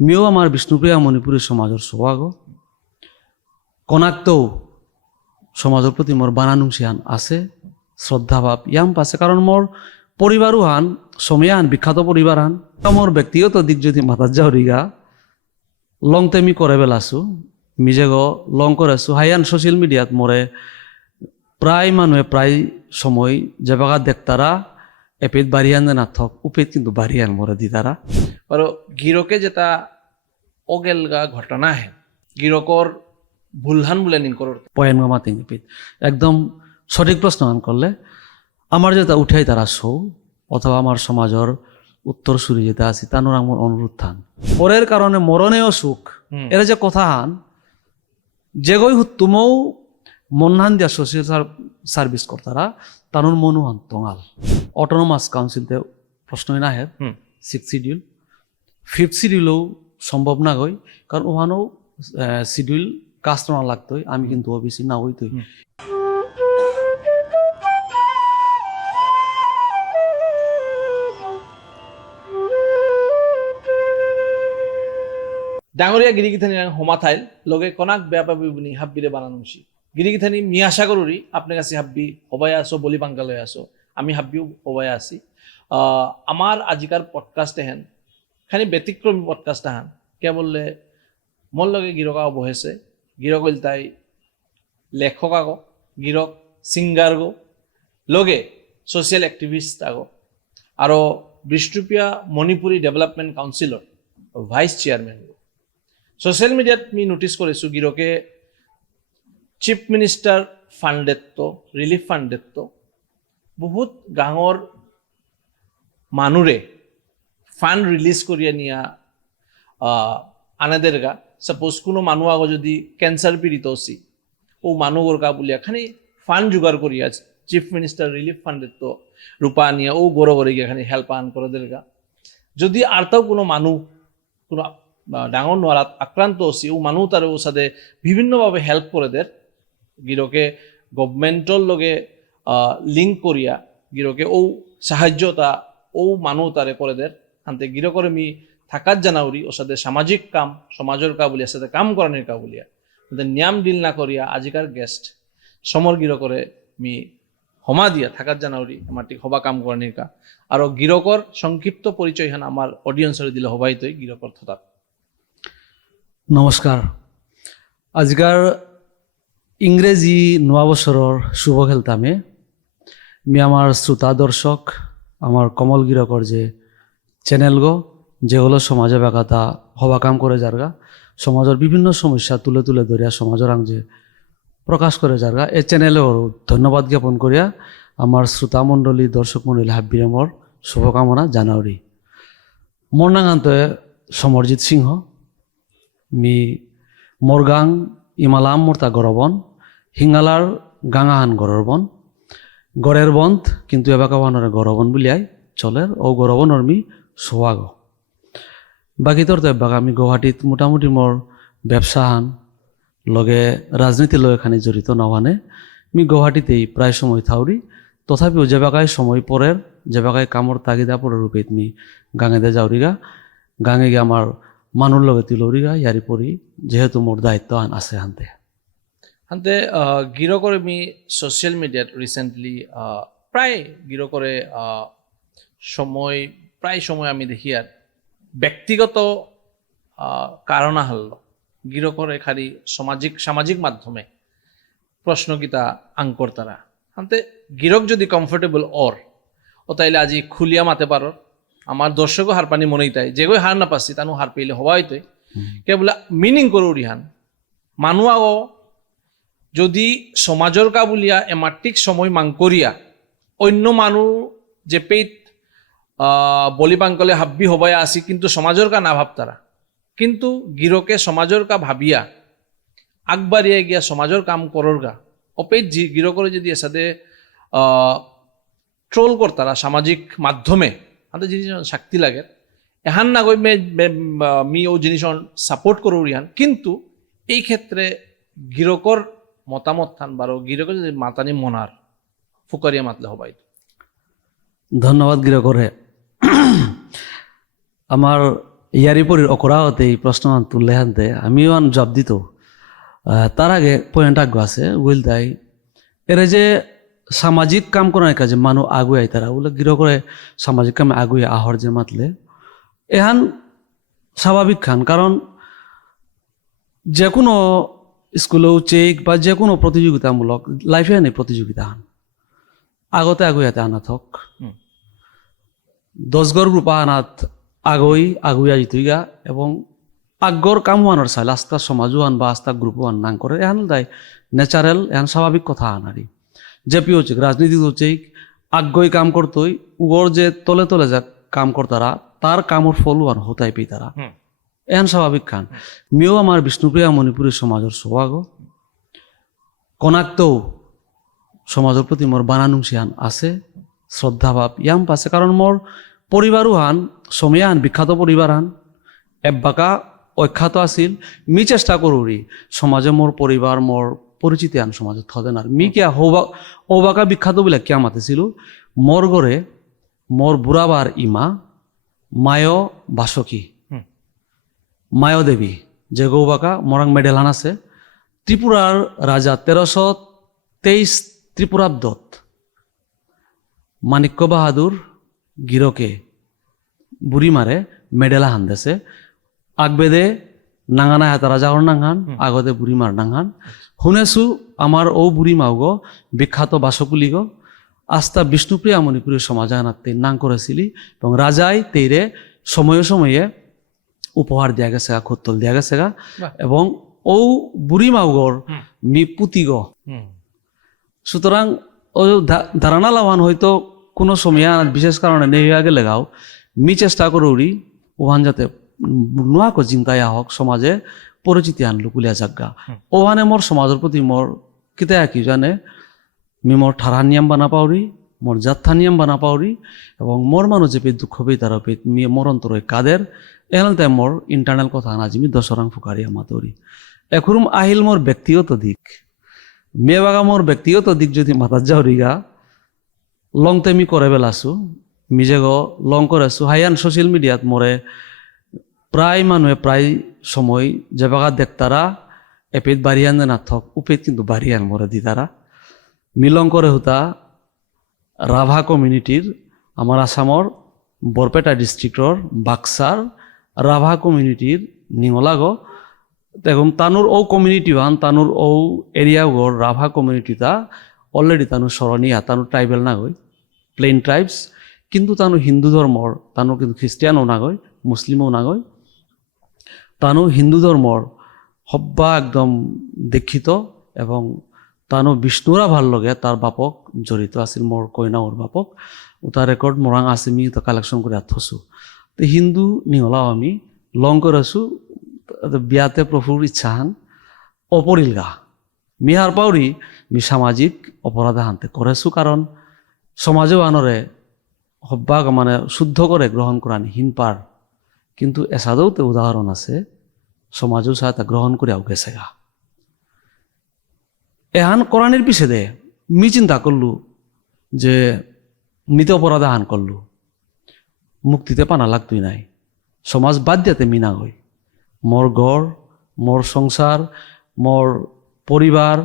মিও আমার বিষ্ণুপ্রিয়া মণিপুরী সমাজের সৌভাগ্য কনাক্তও সমাজের প্রতি মোর বানানুংসিয়ান আছে শ্রদ্ধাভাব ইয়াম পাছে কারণ মোর পরিবারও হান সমিয়ান বিখ্যাত পরিবার হান মোর ব্যক্তিগত দিক যদি মাথার যাওরিগা লংতে মি করে বেলাছো মিজে গো লং করেছো হাইয়ান সোশ্যাল মিডিয়াত মোরে প্রায় মানুহে প্রায় সময় যে বাগা দেখতারা এপিত বাড়িয়ান না থক উপিত কিন্তু বাড়িয়ান মোরে দি তারা আর গিরকে যেটা অগেলগা ঘটনা হে গিরকর ভুলহান বলে নিন করর পয়েন মামাতে নিপিত একদম সঠিক প্রশ্ন আন করলে আমার যেটা উঠাই তারা শো অথবা আমার সমাজের উত্তর সুরি যেটা আছে তানোর আমার অনুরোধ থান পরের কারণে মরণেও সুখ এরা যে কথা হান যেগই তুমও মনহান দিয়া সোশ্যাল সার্ভিস করতারা তানোর মনু হান তঙাল অটোনোমাস কাউন্সিলতে প্রশ্নই না হে 6 শিডিউল 5th শিডিউলও সম্ভব না হই কারণ ওখানেও শিডিউল কাস্ট না লাগতোই আমি কিন্তু ওবিসি না হইতোই ডাঙরিয়া গিরিগিথানি হোমা থাইল লগে কনাক বেয়া পাবি বুনি হাব্বিরে বানানুছি গিরিগিথানি মি আশা করুরি আপনার কাছে হাব্বি হবাই আসো বলি বাঙ্গালয় আসো আমি হাব্বিও হবাই আসি আমার আজিকার পডকাস্ট হেন খানি ব্যতিক্রমী পডকাস্ট হান কে বললে মোর লগে গিরকা বহেছে গিরক হইল তাই লেখক আগো গিরক সিঙ্গার গো লগে সোশ্যাল অ্যাক্টিভিস্ট আগো আরো Bishnupriya Manipuri development councillor vice chairman গো সোশ্যাল মিডিয়াত মি নোটিস করেছো গিরকে চিফ মিনিস্টার ফান্ডেত্ব রিলিফ ফান্ডেত্ব বহুত গাঁৱৰ মানুরে ফান্ড রিলিজ করিয়া নিয়া আনাদের গা সাপোজ কোনো মানুষ আগে যদি ক্যান্সার পীড়িত হসি ও মানুষের গা বলিয়া খানি ফান্ড জোগাড় করিয়া চিফ মিনিস্টার রিলিফ ফান্ডের তো রূপা আনিয়া ও গড় গড়ে গিয়া খানি হেল্প আন করে গা যদি আর তাও কোনো মানুষ কোনো ডাঙর নোয়ারাত আক্রান্ত হসি ও মানুষ তার ওর সাথে বিভিন্নভাবে হেল্প করে দের গিরকে গভর্নমেন্টর লগে লিঙ্ক করিয়া গিরকে ও সাহায্যতা ও মানুষ তারে করে দের আনতে গিরো করে মি থাকার জানাউরি ওর সাথে সামাজিক কাম সমাজের কা বলিয়া সাথে কাম করানোর কা বলিয়া নিয়ম ডিল না করিয়া আজিকার গেস্ট সমর গিরো করে মি হমা দিয়া থাকার জানাউরি আমার ঠিক হবা কাম করানোর কা আর গিরকর সংক্ষিপ্ত পরিচয় হান আমার অডিয়েন্সরে দিলে হবাই তৈ গিরকর থতা নমস্কার আজকার ইংরেজি নয়া বছরের শুভ খেলতামে মি আমার শ্রোতা দর্শক আমার কমল গিরকর যে চ্যানেল গো যেগুলো সমাজে বেকাতা হবা কাম করে যারগা সমাজের বিভিন্ন সমস্যা তুলে তুলে ধরিয়া সমাজের আংজে প্রকাশ করে যারগা এই চ্যানেলে ওর ধন্যবাদ জ্ঞাপন করিয়া আমার শ্রোতা মণ্ডলী দর্শক মণ্ডলী হাব্বিরে মোর শুভকামনা জানাওরি মোর নাঙান্তে সমরজিৎ সিংহ মি মোর গাং ইমালাম মোরতা গরবন হিঙ্গালার গাঙাহান গরবন গড়ের বন্ধ কিন্তু এবাকা বানরে গরবন বুলিয়াই চলের ও গরবনর মি সোয়াগ বাকি তোর তো এবাকা আমি গুয়াহাটিত মোটামুটি মোর ব্যবসা হান লগে রাজনীতি লগে খানি জড়িত নহানে মি গুয়াহাটিতেই প্রায় সময় থাউরি তথাপিও যে বাকায় সময় পরের যে বাকায় কামর তাগিদা পরের রূপে মি গাঙে দে যাওরিগা গাঙে গিয়ে আমার মানুষ লগে তিলরিগা ইয়ারি পরি যেহেতু মোর দায়িত্ব আন আছে হানতে হানতে গিরো করে মি সোশ্যাল মিডিয়াত রিসেন্টলি প্রায় গিরো করে প্রায় সময় আমি দেখি আর ব্যক্তিগত কারণ হারল গিরো করে খালি সামাজিক মাধ্যমে প্রশ্নকিতা আঙ্কর তারা হানতে গিরক যদি কমফোর্টেবল ও তাইলে আজি খুলিয়া মাতে পারো আমার দর্শকও হার পানি মনেই তাই যেগই হার না পাচ্ছি তানু হার পেলে হওয়াই তো কে বলে মিনিং করে উড়িহান মানুষ আগো যদি সমাজৰ কা বুলিয়া এমাটিক সময় মাং করিয়া অন্য মানুষ যে পেট বলি পাঙ্কলে হাব্বি হবাই আসি কিন্তু সমাজৰ কা না ভাব তারা কিন্তু গিরকে সমাজৰ কা ভাবিয়া আগবাড়িয়ে গিয়া সমাজৰ কাম করর গা অপেট গিরো করে যদি এসাথে ট্রোল করতারা সামাজিক মাধ্যমে আমাদের জিনিস শক্তি লাগে এহান না গই মি ও জিনিস সাপোর্ট করো রিহান কিন্তু এই ক্ষেত্রে গিরকর মতামত থান বারো গিরকর যদি মাতানি মনার ফুকারিয়া মাতলে হবাই ধন্যবাদ গিরকরে আমার ইয়ারি পরি অকরা হতে এই প্রশ্ন তুললে হানতে আমিও জবাব দিত তার আগে পয়েন্ট আগ্য আছে উইল তাই এরা যে সামাজিক কাম করার কাজে মানুষ আগুয়াই তারা ওগুলো গিরো করে সামাজিক কামে আগুয়ে আহর যে মাতলে এহান স্বাভাবিক খান কারণ যে কোনো স্কুলেও চেক বা যে কোনো প্রতিযোগিতামূলক লাইফে আনে প্রতিযোগিতা হান আগতে আগুয়াতে আনা থক 10 গড় গ্রুপ আনাত আগুয়া জিতুইগা এবং আগর কাম আনার চাইলে আস্তা সমাজও আন বা আস্তা গ্রুপও আন নাং করে এহান দায় ন্যাচারাল এহান স্বাভাবিক কথা আনারি জেপি হচ্ছে রাজনীতি হচ্ছে আগ্রহী কাম করতোই উগর যে তলে তলে যা কাম করতারা তার কামর ফলও আন হতাই পেয়ে তারা এহান স্বাভাবিক খান মিও আমার বিষ্ণুপ্রিয়া মণিপুরের সমাজের সৌভাগ কনাক্তও সমাজের প্রতি মোর বানানুংসি হান আছে শ্রদ্ধাভাব ইয়াম পাছে কারণ মোর পরিবারও হান সময়া হান বিখ্যাত পরিবার হান এব্বাকা অখ্যাত আছিল মি চেষ্টা করুরি সমাজে মোর পরিবার মোর পরিচিতি আন সমাজে থদেন আর মি কিয়া ওবাকা বিখ্যাত বলে কিয়া মাতিছিল মোর ঘরে মোর বুড়াবার ইমা মায় বাসকি মায় দেবী যে গৌবাকা মরাং মেডেলান আছে ত্রিপুরার রাজা 1323 ত্রিপুরাব্দত মানিক্য বাহাদুর গিরকে বুড়ি মারে মেডেলা হানদেছে আগবেদে নাঙানা হাতা রাজাহর নাঙান আগতে বুড়ি মার নাঙান শুনেছু আমার ও বুড়ি মাও গো বিখ্যাত বাসকুলি গো আস্তা বিষ্ণুপ্রিয়া মণিপুরের সমাজে আনাতে নাং করেছিলি এবং রাজাই তেইরে সময়ে সময়ে উপহার দিয়া গেছে খোত্তল দিয়া গেছে গা এবং ও বুড়ি মাউগর মি পুতিগ সুতরাং ও ধারণা লাভান হয়তো কোনো সময় বিশেষ কারণে নেই হয়ে গেলে গাও মি চেষ্টা করুরি ওহান যাতে নোয়াকো জিমতাই আহক সমাজে পরিচিতি আনলু কুলিয়া জাগা ওহানে মোর সমাজের প্রতি মোর কিতা কি জানে মি মোর ঠারা নিয়ম বানা পাউরি মোর যাত্রা নিয়ম বানা পাউরি এবং মোর মানুষ যে পেয়ে দুঃখ পেয়ে তারা পেয়ে মি মোর অন্তর কাদের এখানে তাই মোর ইন্টারনাল কথা নাজিমি দশরাং ফুকারি আমাতরি এখন আহিল মোর ব্যক্তিগত দিক মেয়ে বাগা মোর ব্যক্তিগত দিক যদি মাথার যাওরিগা লংতে মি করে বেলাছো মিজে গো লং করেছো হাইয়ান সোশ্যাল মিডিয়াত মোরে প্রায় মানুষে প্রায় সময় যে বাগা দেখতারা এপেত বাড়িয়ান না থক উপেত কিন্তু বাড়িয়ান মোরে দি তারা মিলং করে হতা রাভা কমিউনিটির আমার আসামর বরপেটা ডিস্ট্রিক্টর বাক্সার রাভা কমিউনিটির নিঙলাগ এবং তানুর ও কমিউনিটি হান তানুর ও এরিয়া গর রাভা কমিউনিটিটা অলরেডি তানুর স্মরণীয়া তানুর ট্রাইবেল না গই প্লেন ট্রাইবস কিন্তু তানু হিন্দু ধর্মর তানুর কিন্তু খ্রিস্টিয়ানও না গই মুসলিমও না গই তানু হিন্দু ধর্মর হব্বা একদম দীক্ষিত এবং তানো বিষ্ণুরা ভাল লগে তার বাপক জড়িত আছিল মোর কইনা ওর বাপক ও তার রেকর্ড মোরাং আছে মি তো কালেকশন করে থসু তো হিন্দু নিহলাও আমি লং করেছো বিয়াতে প্রভুর ইচ্ছা হান অপরিলগা মি হার পাউরি মি সামাজিক অপরাধ হানতে করেছো কারণ সমাজেও আনরে হব্বা মানে শুদ্ধ করে গ্রহণ করানি হিনপার কিন্তু এসাদেও তো উদাহরণ আছে সমাজেও সাথে গ্রহণ করে গেছে গা এহান কোরআনের পিছে দে মি চিন্তা করলু যে মিতে অপরাধ হান করলু মুক্তিতে পানা লাগতই নাই সমাজ বাদ দিয়াতে মিনা হই মোর গড় মোর সংসার মোর পরিবার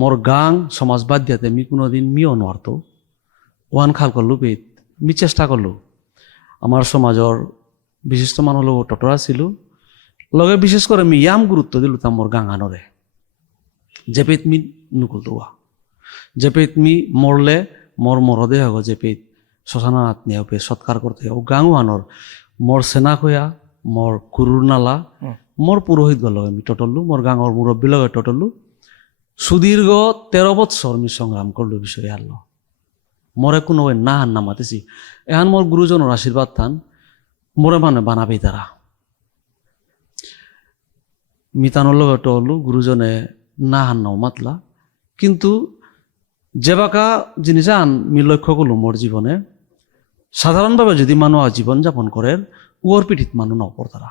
মোর গাং সমাজ বাদ দিয়াতে মি কোনোদিন মিও নর্ত ওয়ান খাল করলু পেট মি চেষ্টা করলু আমার সমাজর বিশিষ্ট মানুষ লোক টটরা ছিল লগে বিশেষ করে মি ইয়াম গুরুত্ব দিল তা মোর গাং আনরে যে পেট মি নুকুল দোয়া যে পেট মি মরলে মোর মরদে হগ যে পেট শ্মশানা নাত নিয়ে পেট সৎকার করতে ও গাঙু আনর মোর সেনা কয়া মোর কুরুর নালা মোর পুরোহিত গল আমি টটললু মোর গাঙর মুরব্বী লগে টটললু সুদীর্ঘ 13 বৎসর মি সংগ্রাম করলু বিষয়ে হারল মোরে কোনো না হান না মাতেছি এহান মোর গুরুজনের আশীর্বাদ থান মোরে মানে বানাবে তারা মিতানোর লগে টলু গুরুজনে না হান নাও মাতলা কিন্তু যে বাকা জিনিস আন মি লক্ষ্য করলো মোর জীবনে সাধারণভাবে যদি মানুষ জীবনযাপন করে উয়র পিঠিত মানুষ নপর তারা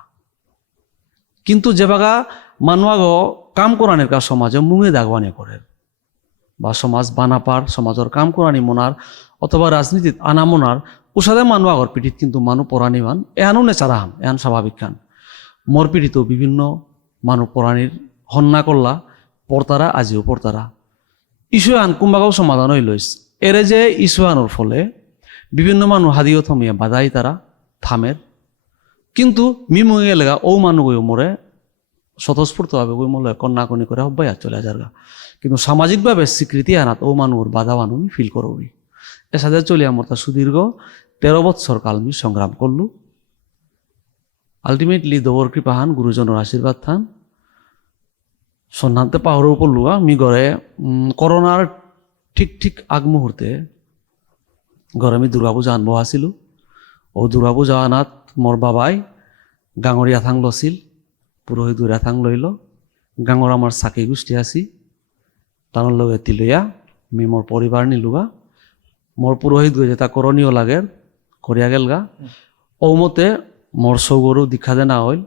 কিন্তু যে বাগা মানুষ কাম করানের কাজ সমাজে মুঙে দাগবানি করে বা সমাজ বানাপার সমাজের কাম করানি মনার অথবা রাজনীতিত আনা মনার উষাদে মানুষ আগর পিঠিত কিন্তু মানুষ পরানি মান এহানো নেচারা হান এহান স্বাভাবিক খান মর পীড়িত বিভিন্ন মানুষ প্রাণীর হন্যা করলা পর্তারা আজিও পর্তারা ইস্যু আন কুম্বাগাও সমাধান হয়ে লইস এরে যে ইস্যু আনোর ফলে বিভিন্ন মানুষ হাদিও থমিয়া বাধাই তারা থামের কিন্তু মিমুয়ে লেগা ও মানুষ মরে স্বতঃস্ফূর্তভাবে ওই মূল্য কন্যাকনি করে হব্বাই আর চলে যার কিন্তু সামাজিকভাবে স্বীকৃতি আনাত ও মানুষ বাধা মানুষ ফিল করবি এর সাথে চলে আমার তা সুদীর্ঘ 13 বৎসর কাল আমি সংগ্রাম করলু আলটিমেটলি দৌর কৃপাহান গুরুজনের আশীর্বাদ থান সন্ধানতে পাহরেও পড়লু আমি ঘরে করোনার ঠিক আগ মুহূর্তে ঘরে আমি দুর্গাপূজা আনবো আসিল ও দুর্গাপূজা আনাত মোর বাবাই গাঙর ইয়াথাং লছিল পুরোহিত ইয়াথাং লইল গাঙর আমার চাকি গোষ্ঠী আছি তানোর লগে তিলইয়া আমি মোর পরিবার নিলুগা মোর পুরোহিত গৈ যেটা করণীয় লাগে করিয়া গেলগা ঔমতে মোর সৌগরু দীক্ষা দে না হইল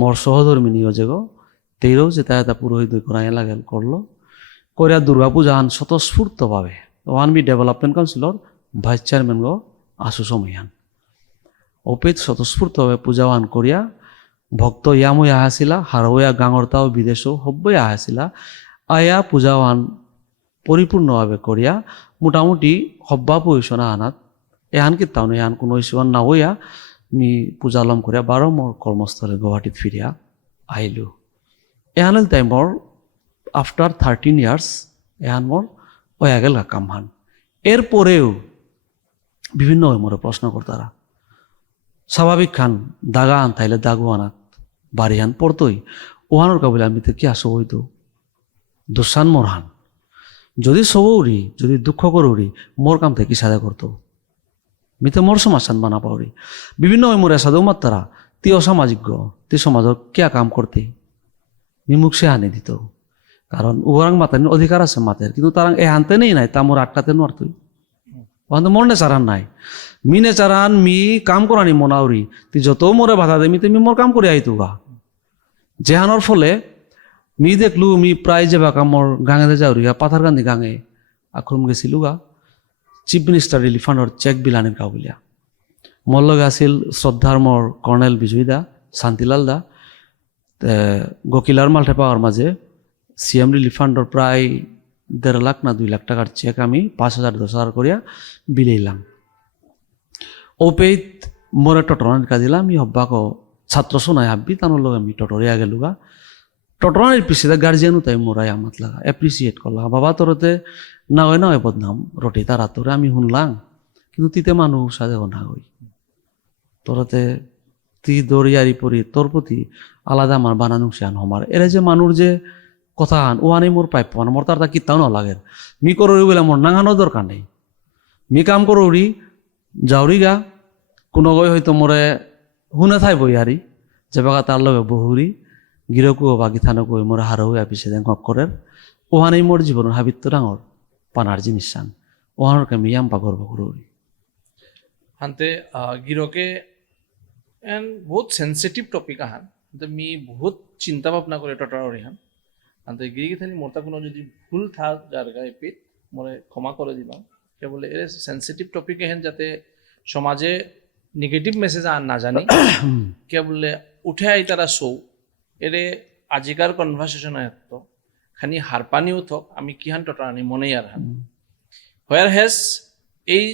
মোর সহধর্মী নিয়ে যে গো তেইরও যেটা এটা পুরোহিত করাই লাগেল করলো করিয়া দুর্গাপূজা আন স্বতঃস্ফূর্তভাবে ওয়ান বি ডেভেলপমেন্ট কাউন্সিলর ভাইস চেয়ারম্যান গো আশু সময়ান অপেত স্বতঃস্ফূর্তভাবে পূজাওয়ান করিয়া ভক্ত ইয়ামই আহাছিলা হারওয়া গাঙরতাও বিদেশও হব্বই আহাছিলা আয়া পূজাওয়ান পরিপূর্ণভাবে করিয়া মোটামুটি হব্বা পজিশনা আনাত এহান কিতাও এহান কোনো ইস্যুয়ান না হইয়া আমি পূজালম করিয়া 12 মোর কর্মস্থলে গুৱাহাটীত ফিরিয়া আহিলো এহান তাই মোর আফটার 13 ইয়ার্স এহান মোর হয়ে গেল কামহান এরপরেও বিভিন্ন মোরে প্রশ্ন করতারা স্বাভাবিক খান দাগা আন তাইলে দাগু আনাত বাড়ি হান পড়তই ওহানোর কাবলে আমি তো কি আসো হইতো দুঃসান মোর হান যদি সবৌরি যদি দুঃখ করৌরি মোর কাম থেকে সাদা করতো মিতে মোর সমাধান বানা পাওরি বিভিন্ন ওই মোরে সাধু মাত্তারা তি অসামাজিক তি সমাজের কিয়া কাম করতে মিমুখ সে হানি দিত কারণ উহারাং মাতার অধিকার আছে মাতের কিন্তু তারাং এ হানতে নেই নাই তা মোর আটকাতে নোয়ারতই ওখানে মোর নেচারান নাই মি নেচারান মি কাম করানি মনাউরি তুই যত মোরে বাধা দে মি মোর কাম করে আইতু গা যেহানোর ফলে মি দেখলু মি প্রায় যে বাকা মোর গাঙে যাওরি গা পাথার গান্ধী গাঙে আক্রম গেছিলু গা চিফ মিনিস্টার রিলিফ ফান্ডর চেক বিলানির কাউ বলিয়া মোর লগে আছিল শ্রদ্ধার মোর কর্নেল বিজয় দা শান্তিলাল দা গকিলার মাল্টে পাওয়ার মাঝে সিএম রিলিফ ফান্ডর প্রায় 1.5 লাখ না 2 লাখ টাকার চেক আমি 5,000 10,000 করিয়া বিলাইলাম ওপেত মোরে টটরানির কাজ দিলাম আমি হব্বাক ছাত্র শোনায় হাব্বি তানোর লগে আমি টটরিয়া গেলুগা টটরানির পিছিয়ে গার্জিয়ানও তাই মোরাই আমাত লাগা অ্যাপ্রিসিয়েট করলা বাবা তোরতে না হয় বদনাম রটি তারা তোরে আমি শুনলাম কিন্তু তিতে মানুষ সাজে না হই তোরতে তুই দরিয়ারি পরি তোর প্রতি আলাদা আমার বানানো সে আন হমার এরা যে মানুষ যে কথা আন ও আনি মোর পাইপ মোর তার তা কিতাও না লাগে মি কররি বলে মোর নাঙানো দরকার নেই মি কাম কররি যাওরি গা কোনো গই হয়তো মোরে শুনে থাই বইয়ারি যে বাগা তার লগে বহুরি গিরকু বা গিথানকু মোর হার হইয়া পিছিয়ে দেন গপ করেন ওহানেই মোর জীবনের হাবিত্য ডাঙর পানার জিনিস চান ওহানোর কামি আম্পা গর্ব করি হান্তে গিরকে এন বহুত সেন্সিটিভ টপিক আহান মি বহুত চিন্তা ভাবনা করে টটরারি হান আনতে গিরি গিথানি মোরতা কোনো যদি ভুল থাক যার গায়ে পিত মোরে ক্ষমা করে দিবা কে বলে এর সেন্সিটিভ টপিক হেন যাতে সমাজে নেগেটিভ মেসেজ আন না জানি কে বলে উঠে আই তারা শো এরে আজিকার কনভারসেশন তো খানি হারপানিও থক আমি কিহান টটরানি মনেই আর হান হোয়ার হেজ এই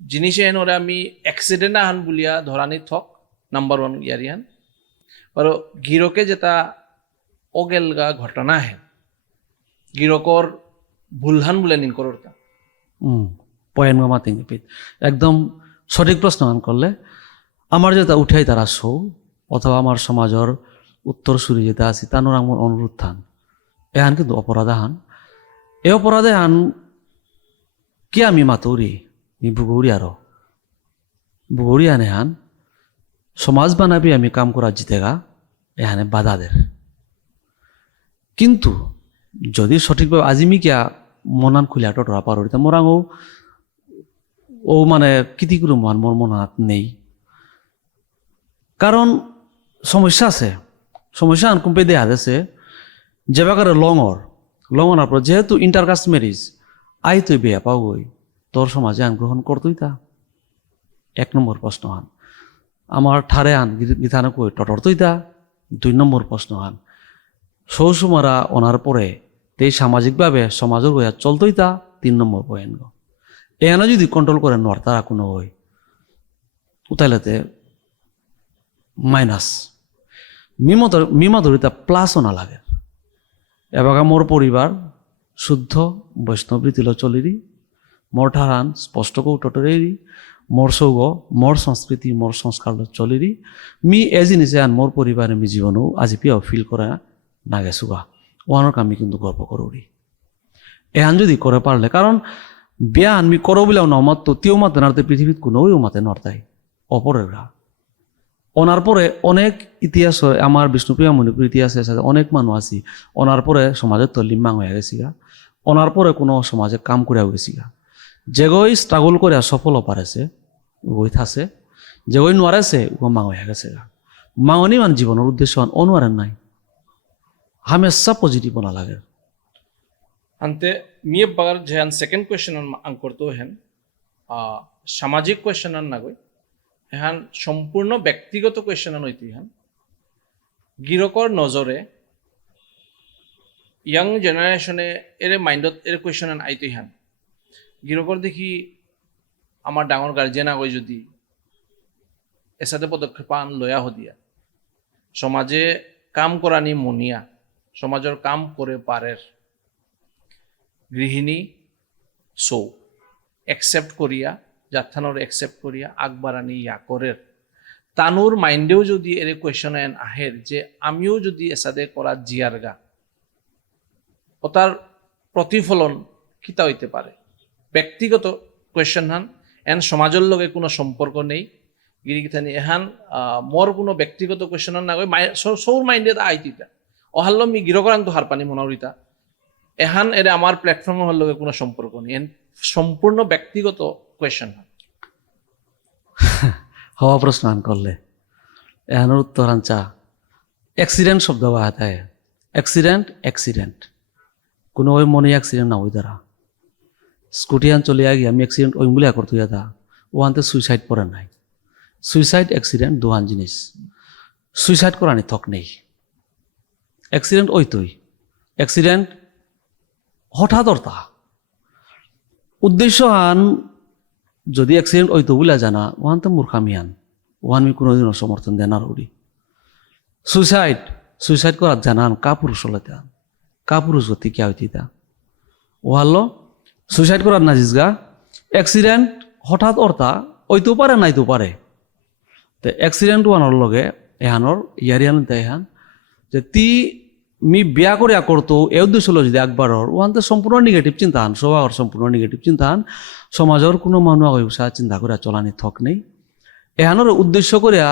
জিনিসে হেন ওরা আমি অ্যাক্সিডেন্ট আহান বুলিয়া ধরানি থক নাম্বার 1 ইয়ারিহান আর গিরকে যেটা অগেলগা ঘটনা হেন গিরকর ভুলহান বলে নিন করতা পয়েন্ট মাতিং একদম সঠিক প্রশ্ন আন করলে আমার যেটা উঠাই তারা শো অথবা আমার সমাজের উত্তর সুরি যেটা আছে তানোর আমার অনুরোধ থান এহান কিন্তু অপরাধ হান এই অপরাধে হান কি আমি মাতৌরি নি বুগৌরি আরো বুগৌরি আনে হান সমাজ বানাবি আমি কাম করা জিতেগা এখানে বাধাদের কিন্তু যদি সঠিকভাবে আজি মি কিয়া মনান খুলিয়া টটরা পারি তা মোরাং ও মানে কিতি করে মান মোর মনাত নেই কারণ সমস্যা আছে সমস্যা আনকুম্পে দেয়া যাচ্ছে যে বাকারে লঙর পর যেহেতু ইন্টারকাস্ট ম্যারেজ আই তুই বেয়া পাওই তোর সমাজে আন গ্রহণ করতই তা 1 নম্বর প্রশ্ন হান আমার ঠারে আন গীতানো কই টটর তৈতা 2 নম্বর প্রশ্ন আন সৌসুমারা ওনার পরে তেই সামাজিকভাবে সমাজের হইয়া চলতইতা 3 নম্বর পয়েন্ট গো এখানে যদি কন্ট্রোল করে নর্তারা কোনো হই উতাইলেতে মাইনাস মিমা ধরিতা প্লাসও না লাগে এবাকা মোর পরিবার শুদ্ধ বৈষ্ণব রীতিল চলিরি মোর ঠারান স্পষ্ট কৌটরেরি মোর সৌগ মোর সংস্কৃতি মোর সংস্কার চলিরি মি এ জিনিসে আন মোর পরিবারে মি জীবনও আজি পিয়াও ফিল করা না গেছুগা ওয়ানোর আমি কিন্তু গর্ব করুরি এহান যদি করে পারলে কারণ বিয়া আনমি করো বলেও নমত তো তিও মাতে নাড়তে পৃথিবীত কোনোও মাতে নর্তাই অপরের গা ওনার পরে অনেক ইতিহাস আমার বিষ্ণুপ্রিয়া মণিপুর ইতিহাসে আছে অনেক মানুষ আছি ওনার পরে সমাজের তো লিম্বাং হয়ে গেছি গা ওনার পরে কোনো সমাজে কাম করে গেছি গা যেগই স্ট্রাগল করে সফল পারেছে ওই থাছে যেগই নোৱাৰেছে ও মাং হয়ে গেছে গা মাঙনি মান জীবনের উদ্দেশ্য অনুয়ারেন নাই হামেশা পজিটিভ না লাগে अंते मी बगर जहन सेकंड क्वेश्चन आं करतो हेन सामाजिक क्वेश्चन ना गई एहान सम्पूर्ण व्यक्तिगत क्वेश्चन नैति हेन गिरकर नजरे यंग जेनारेशने एरे माइंडत एरे क्वेश्चन आइति हेन गिरकर देखि आमार डांगर गार्जियन आगय जदि एसाते पदक्षेप आन लया हदिया समाजे काम करानी मनिया समाजर काम करे पारेर गृहिणी सौ एक्सेप्ट करिया जाथानर एक्सेप्ट करिया आगबारानी याकरेर तानुर माइंडेও যদি এর কোয়েশ্চন আহের যে আমিও যদি এসাদে করা জিয়ারগা ওটার প্রতিফলন কিতা হইতে পারে ব্যক্তিগত কোয়েশ্চন হান এন সমাজের লগে কোনো সম্পর্ক নেই গিরিগিথানি এহান মোর কোনো ব্যক্তিগত কোয়েশ্চন না কই সৌর মাইন্ডে আইতিতা অহাল্ল মি গিরকরাং তো হারপানি মনারিতা এহান এর আমার প্ল্যাটফর্মের লগে কোনো সম্পর্ক নেই সম্পূর্ণ ব্যক্তিগত কোয়েশ্চন হওয়া প্রশ্ন আন করলে এহানোর উত্তর আনচা অ্যাক্সিডেন্ট শব্দ বাহাতায় অ্যাক্সিডেন্ট কোনো ওই মনে অ্যাক্সিডেন্ট না ওই দ্বারা স্কুটি আন চলে গিয়ে আমি অ্যাক্সিডেন্ট ওই বলে করতে যা ও আনতে সুইসাইড করে নাই সুইসাইড অ্যাক্সিডেন্ট দুহান জিনিস সুইসাইড করানি থক নেই অ্যাক্সিডেন্ট ওই তুই অ্যাক্সিডেন্ট হঠাৎ অর্থা উদ্দেশ্য আন যদি অ্যাক্সিডেন্ট ওই তো বলে জানা ওহান তো মূর্খামি আন ওহান আমি কোনোদিনও সমর্থন দেন আর উড়ি সুইসাইড করার জানান কা পুরুষ হলেতে আন কা পুরুষ গতি কে হইতে তা ওহাল সুইসাইড করার না জিসগা অ্যাক্সিডেন্ট হঠাৎ অর্থা ওই তো পারে নাই তো পারে তো অ্যাক্সিডেন্ট ওয়ানোর লগে এহানোর ইয়ারিয়ান এহান যে তি মি বিয়া করে করতো এ উদ্দেশ্য হলো যদি একবারর ওহানতে সম্পূর্ণ নেগেটিভ চিন্তা আন সবার সম্পূর্ণ নেগেটিভ চিন্তা আন সমাজের কোনো মানুষ উৎসাহ চিন্তা করে চলানি থক নেই এহানোর উদ্দেশ্য করিয়া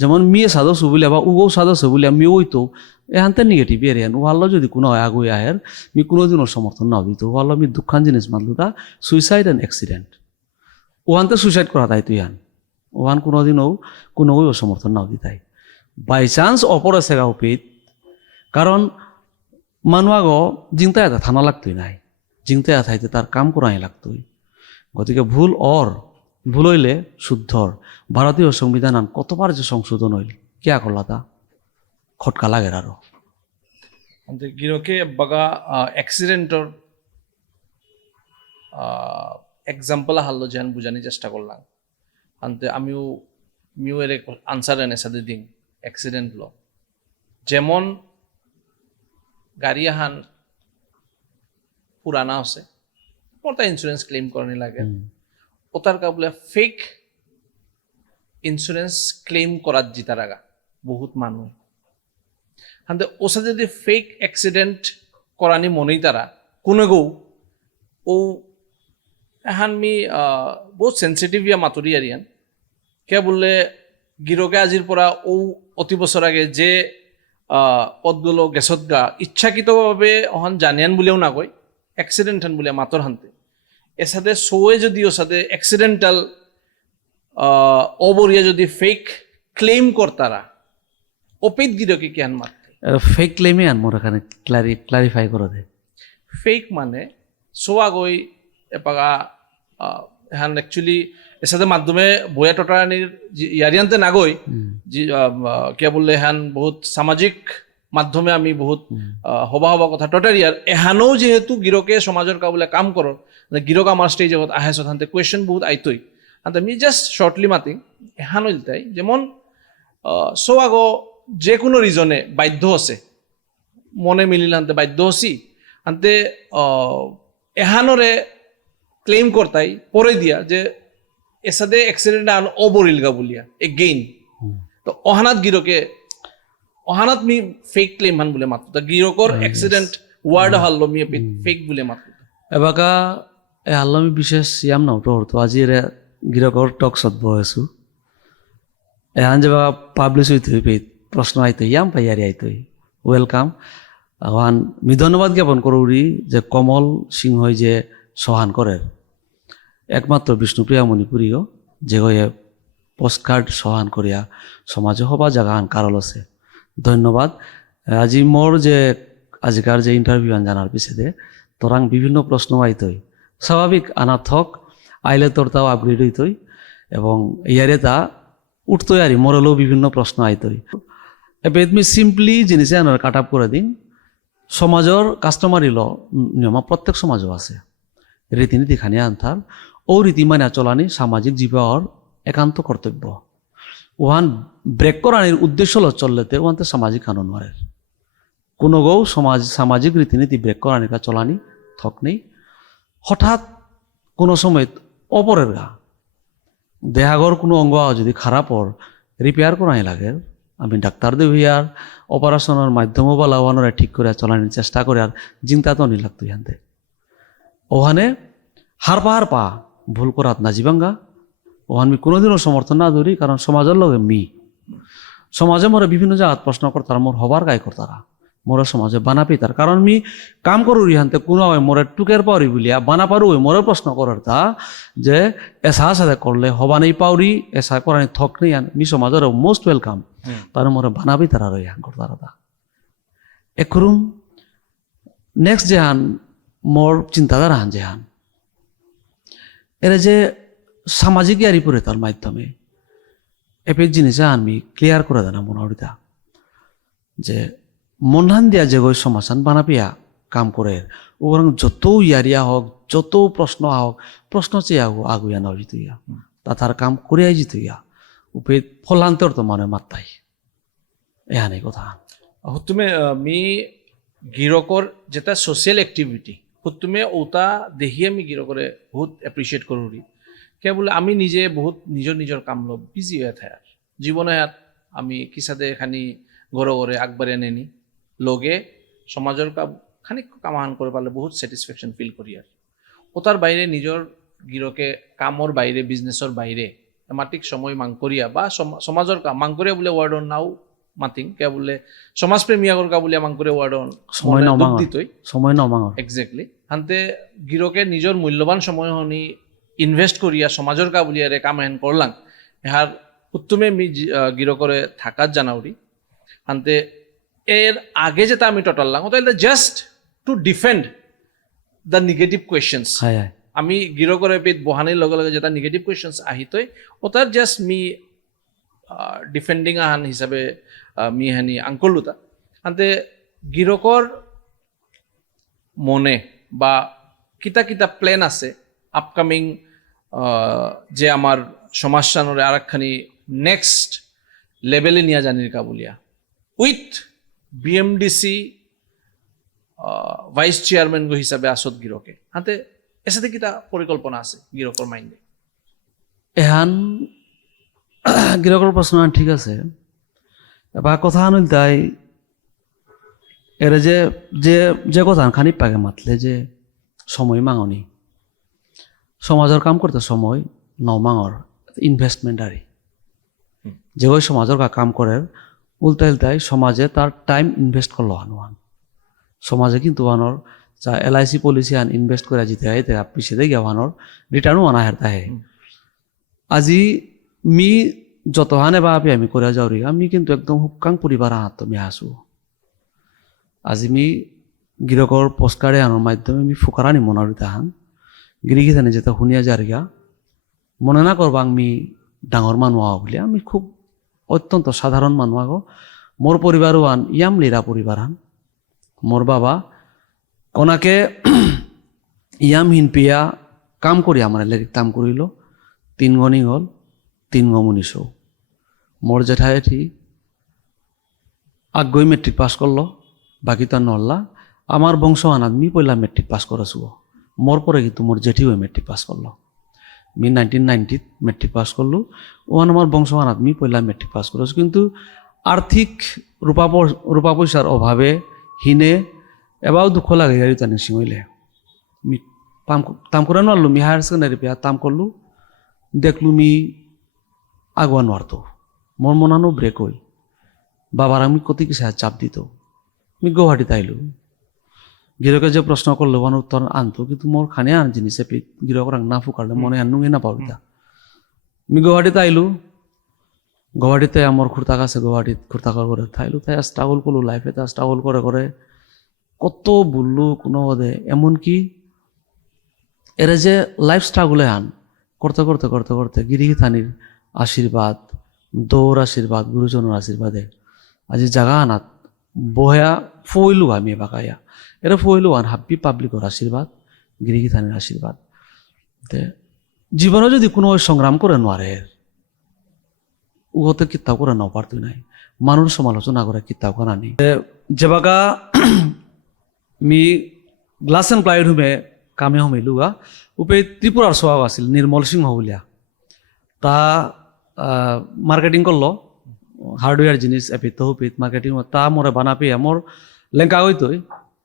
যেমন মিয়ে সাদো সুবিলিয়া বা উগো সাদো সুবিলিয়া মি ওইতো এহানতে নেগেটিভ এরিয়ান ওহাল্লো যদি কোনো আগুই আহের মি কোনোদিনও সমর্থন নাও দিত ওহাল্লো মি দুঃখান জিনিস মানলো তা সুইসাইড অ্যান্ড অ্যাক্সিডেন্ট ওহানতে সুইসাইড করা তাই তুই আন ওহান কোনোদিনও কোনো সমর্থন নাও দিতাই বাই চান্স অপরে সেগা উপিত কারণ মানুষ জিংতা এটা থানা লাগতোই নাই জিংতা থাইতে তার কাম করাই লাগতোই গতিকে ভুল হইলে শুদ্ধর ভারতীয় সংবিধান আন কতবার যে সংশোধন হইল কিয়া করলা তা খটকা লাগে আরো গিরকে বাগা অ্যাক্সিডেন্টর এক্সাম্পল হাল্লো যেন বুঝানি চেষ্টা করলাম আনতে মিও এর আনসার এনে সাথে দিন অ্যাক্সিডেন্ট ল যেমন গাড়ি আহান পুরানা আছে ওটা ইন্স্যুরেন্স ক্লেম করনি লাগে ওটার কাবলে ফেক ইন্স্যুরেন্স ক্লেম করার জিতার আগা বহুত মানুষ হাতে ওসা যদি ফেক অ্যাক্সিডেন্ট করানি মনেই তারা কোনো গৌ ও এহান মি বহুত সেন্সিটিভ ইয়া মাতুরি আরিয়ান কে বললে গিরকে আজির পরা ও অতি বছর আগে যে পদগুলো গেছত গা ইচ্ছাকৃতভাবে অহন জানিয়ান বুলিও না কয় এক্সিডেন্ট হান বুলিয়া মাতর হানতে এর সাথে সৌয়ে যদি ওর সাথে অ্যাক্সিডেন্টাল অবরিয়া যদি ফেক ক্লেম করতারা ওপেদ গিরকে কি হান মারতে ফেক ক্লেমই আন মোর এখানে ক্লারিফাই করে দে ফেক মানে সোয়া গই এপাগা এখন একচুয়ালি এর সাথে মাধ্যমে বয়া টটানির ইয়ারিয়ানতে নাগই কে বললে হ্যান বহুত সামাজিক মাধ্যমে আমি বহুত হবা হবা কথা টটারিয়ার এহানও যেহেতু গিরকে সমাজের কাবুলে কাম করো মানে গিরক আমার স্টেজে আহে সাধারণত কোয়েশ্চেন বহুত আইতই আনতে আমি জাস্ট শর্টলি মাতিং এহানো তাই যেমন সো আগো যে কোনো রিজনে বাধ্য আছে মনে মিলিল আনতে বাধ্য হসি আনতে এহানরে ক্লেম করতাই পরে দিয়া যে এসাদে অ্যাক্সিডেন্ট আন অবরিলগা বলিয়া এগেইন তো অহানাত গিরকে অহানাত মি ফেক ক্লেম হান বলে মাত্র তা গিরকর অ্যাক্সিডেন্ট ওয়ার্ড হাল্লো মি ফেক বলে মাত্র এবাকা এ আল্লামি বিশেষ ইয়াম নটো তো আজি এর গিরকর টক সদ্ভ হয়েছু এহান যে পাবলিশ হইতে হইবে প্রশ্ন আইতো ইয়াম পাইয়ারি আইতই ওয়েলকাম আহান মি ধন্যবাদ জ্ঞাপন করুরি যে কমল সিংহ যে সহান করে একমাত্র বিষ্ণুপ্রিয়া মণিপুরীও যে হয়ে পোস্টকার্ড সহান করিয়া সমাজে হবা জাগান কারল আছে ধন্যবাদ আজি মোর যে আজিকার যে ইন্টারভিউ আন জানার পিছনে তোরাং বিভিন্ন প্রশ্ন আইতই স্বাভাবিক আনাথক আইলে তোর তাও আপগ্রেড হইতই এবং ইয়ারে তা উঠতই আরি মোরেলেও বিভিন্ন প্রশ্ন আইতই এবার তুমি সিম্পলি জিনিসে আনার কাট আপ করে দিন সমাজের কাস্টমারি ল নিয়ম প্রত্যেক সমাজও আছে রীতিনীতি খানি আনথার ও রীতি মানে চলানি সামাজিক জীবর একান্ত কর্তব্য ওহান ব্রেক করানির উদ্দেশ্য ল চললেতে ওহানতে সামাজিক কানুন মারের কোনো গৌ সামাজিক রীতিনীতি ব্রেক করানির কা চলানি থক নেই হঠাৎ কোনো সময় অপরের গা দেহাগর কোনো অঙ্গ যদি খারাপ ওর রিপেয়ার করাই লাগে আমি ডাক্তার দেব হিয়ার অপারেশনের মাধ্যমে বা লাভানোরা ঠিক করে চলানির চেষ্টা করে আর চিন্তা তো নি লাগতো ইহানতে ওখানে হার পা ভুল করাত না জীবাঙ্গা ওখান আমি কোনোদিনও সমর্থন না ধরি কারণ সমাজের লগে সমাজে মোরে বিভিন্ন জায়গাত প্রশ্ন করতারা মোর হবার গায়ে করতারা মোর সমাজে বানা পেতার কারণ আমি কাম করু ইহানতে কোনো মোরে টুকের পাওরি বলিয়া বানা পারু মোরে প্রশ্ন করার তা যে এসা সাথে করলে হবা নেই পাউরি এসা করানি থক নেই আমি সমাজের মোস্ট ওয়েলকাম তার মোরে বানা পেতারা ইহান করতারা তা একরুম নেক্সট যেহান মোর চিন্তাধারা হান যেহান এরা যে সামাজিক ইয়ারি পরে তার মাধ্যমে এপের জিনিসে আমি ক্লিয়ার করে দেনা মনোহরিতা যে মনহান দিয়া যে গই সমাধান বানাপিয়া কাম করে ওরং যত ইয়ারিয়া হোক যত প্রশ্ন হোক প্রশ্ন চেয়ে আগুয়া নাও জিতুইয়া তা তার কাম করিয়াই জিতুইয়া উপে ফলান্তর তো মানে মাত্তাই এহানে কথা তুমি মি গিরকর যেটা সোশিয়াল অ্যাক্টিভিটি তুমি ওটা দেখি আমি গিরকরে বহুত এপ্রিসিয়েট করি কে বলে আমি নিজে বহুত নিজের কাম লো বিজি হয়ে থাকার জীবনে আমি কিসাদে খানি ঘরে ঘরে আগবাড়ে নেনি লগে সমাজের খানিক কামাহান করে পারলে বহুত স্যাটিসফ্যাকশন ফিল করি আর ওটার বাইরে নিজের গিরকে কামর বাইরে বিজনেসের বাইরে মাটিক সময় মাং করিয়া বা সমাজের কাম মাং করিয়া বলে ওয়ার্ড নাও মাতিং কে বলে সমাজপ্রেমী আগর কা বলে মাং করে ওয়ার্ড সময় সময় এক্স্যাক্টলি হানতে গিরকে নিজের মূল্যবান সময় হনি ইনভেস্ট করিয়া সমাজের কা বলিয়া রে কামায়ন করলাম এহার উত্তমে আমি গিরকরে থাকার জানাউরি হানতে এর আগে যেটা আমি টটাললাম ওটা just to defend the negative questions আমি গিরকরে পেট বহানির লগে লগে যেটা নেগেটিভ কোয়েশ্চেন্স আহিতই ওটার জাস্ট মি ডিফেন্ডিং আহান হিসাবে মি হানি আঙ্কলুতা হানতে গিরকর মনে বা কিতা কিতা প্ল্যান আছে আপকামিং যে আমার সমাজসানরে আরেকখানি নেক্সট লেভেলে নিয়ে জানির কাবুলিয়া উইথ বিএমডিসি ভাইস চেয়ারম্যান হিসাবে আসত গিরকে হাতে এর সাথে কিতা পরিকল্পনা আছে গিরকর মাইন্ডে এহান গিরকর প্রশ্ন ঠিক আছে বা কথা আনিল তাই এর যে যে যে কথা খানি পাগে মাতলে যে সময় মাঙনি সমাজের কাম করতে সময় নমাঙর ইনভেস্টমেন্ট আরি যে ওই সমাজের কাম করে উল্টাই সমাজে তার টাইম ইনভেস্ট করলো আনোয়ান সমাজে কিন্তু আনোর যা LIC পলিসি আন ইনভেস্ট করে জিতে হয় তা পিছিয়ে গিয়ে আনোর রিটার্নও আনা হের তাহে আজি মি যত হানে বা আমি করে যাওরি আমি কিন্তু একদম হুক্কাং পরিবার হাত মি আসু আজি মি গিরকর পোস্টকার্ডে আনোর মাধ্যমে আমি ফুকারানি মনারি তাহান গিরিগি জানি যেটা শুনিয়া যার গিয়া মনে না করবা আমি ডাঙর মানুহ বুলি আমি খুব অত্যন্ত সাধারণ মানুহ আগো মোর পরিবারও আন ইয়াম লিরা পরিবার আন মোর বাবা কনাকে ইয়াম হিনপিয়া কাম করি আমার লেরিক কাম করিল 3 গনি হল 3 গমুনিশো মোর জেঠাই এঠি আগ্গই মেট্রিক পাস করলো বাকি তো নল্লা আমার বংশ আনাত মি পয়লা মেট্রিক পাস করেছো মোর পরে কিন্তু মোর জেঠিও মেট্রিক পাস করলো মি 1990 মেট্রিক পাস করলো ওয়ান আমার বংশ আনাত মি পয়লা মেট্রিক পাস করেছো কিন্তু আর্থিক রূপা পয়সার অভাবে হিনে এবাও দুঃখ লাগে আর তানি সিমইলে মি তাম করে নড়লো মি হায়ার সেকেন্ডারি পেয়া তাম করলু দেখলু মি আগুয়া নোয়ারতো মোর মনানো ব্রেক হই বাবার আমি কত কিছু চাপ দিত আমি গুয়াহাটিতে আইলু গিরকে যে প্রশ্ন করলো মানে উত্তর আনতো কিন্তু মোর খানে আন জিনিস গিরক রাং না ফুকালে মনে আনুঙে না পাবিতা আমি গুয়াহাটিতে আইলু গুয়াহাটিতে আমার খুর্তাক আছে গুয়াহাটিত খুর্তাকর করে থাইলু তাই স্ট্রাগল করলো লাইফে তা স্ট্রাগল করে করে কত বললু কোনো বোধে এমনকি এরা যে লাইফ স্ট্রাগলে আন করতে করতে করতে করতে গিরিহি থানির আশীর্বাদ দৌড় আশীর্বাদ গুরুজনের আশীর্বাদে আজি জাগা আনাত বহেয়া ফুইলু আমি বাকাইয়া এরা ফুইলু আন হাব্বি পাবলিকর আশীর্বাদ গিরিহি থানির আশীর্বাদ জীবনে যদি কোনো সংগ্রাম করে নোয়ারে উহতে কিতাব করে নাও পারতো নাই মানুষ সমালোচনা করে কিতাব করা নেই যে বাকা মি গ্লাস এন্ড প্লাইউড হুমে কামে হমিলুগা উপে ত্রিপুরার সোয়াও আছিল নির্মল সিংহ বলিয়া তা মার্কেটিং করলো হার্ডওয়্যার জিনিস এপিত হুপিত মার্কেটিং তা মোরে বানা পেয়ে মোর লেঙ্কা হইতই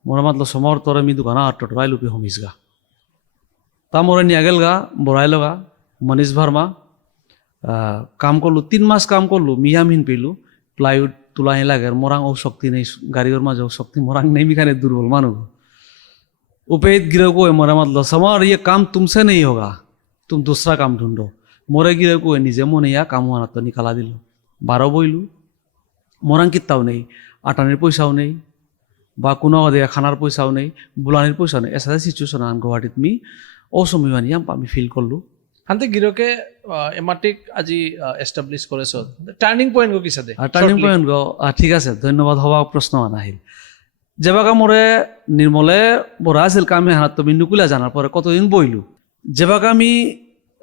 মোর মাতলো সমর তোরে মি দোকানা টটরাই লুপি হমিসগা তা মোরে নিয়ে গেলগা বড়াইলগা মনীষ ভার্মা কাম করলু 3 মাস কাম করলু মিয়ামিন পেলু প্লাইউড তুলাই লাগে মোরাং ও শক্তি নেই গাড়ির মাঝে শক্তি মোরাং নেই মিখানে দুর্বল মানুষ उपेत गिरे को मोरे मतलब समार ये काम तुमसे नहीं होगा तुम दूसरा काम ढूंढो मोरे गिरे को निजे मोने या काम हुआ तो निकाला दिल 12 বইলু মোরাং কিত্তাও নেই আটানির পয়সাও নেই বা কোনো খানার পয়সাও নেই বুলানির পয়সাও নেই এসা সিচুয়েশন আন গুয়াহাটিত মি ও সময় আমি ফিল করলু হান্তে গিরকে এমাটিক আজি এস্টাবলিশ করেছ টার্নিং পয়েন্ট গো কিসা দে টার্নিং পয়েন্ট গো ঠিক আছে ধন্যবাদ হওয়া প্রশ্ন আনাহিল যেবাকা মোরে নির্মলে বড় আছিল কামে হাত তুমি নুকুলিয়া জানার পরে কতদিন বইলু যেবাকা আমি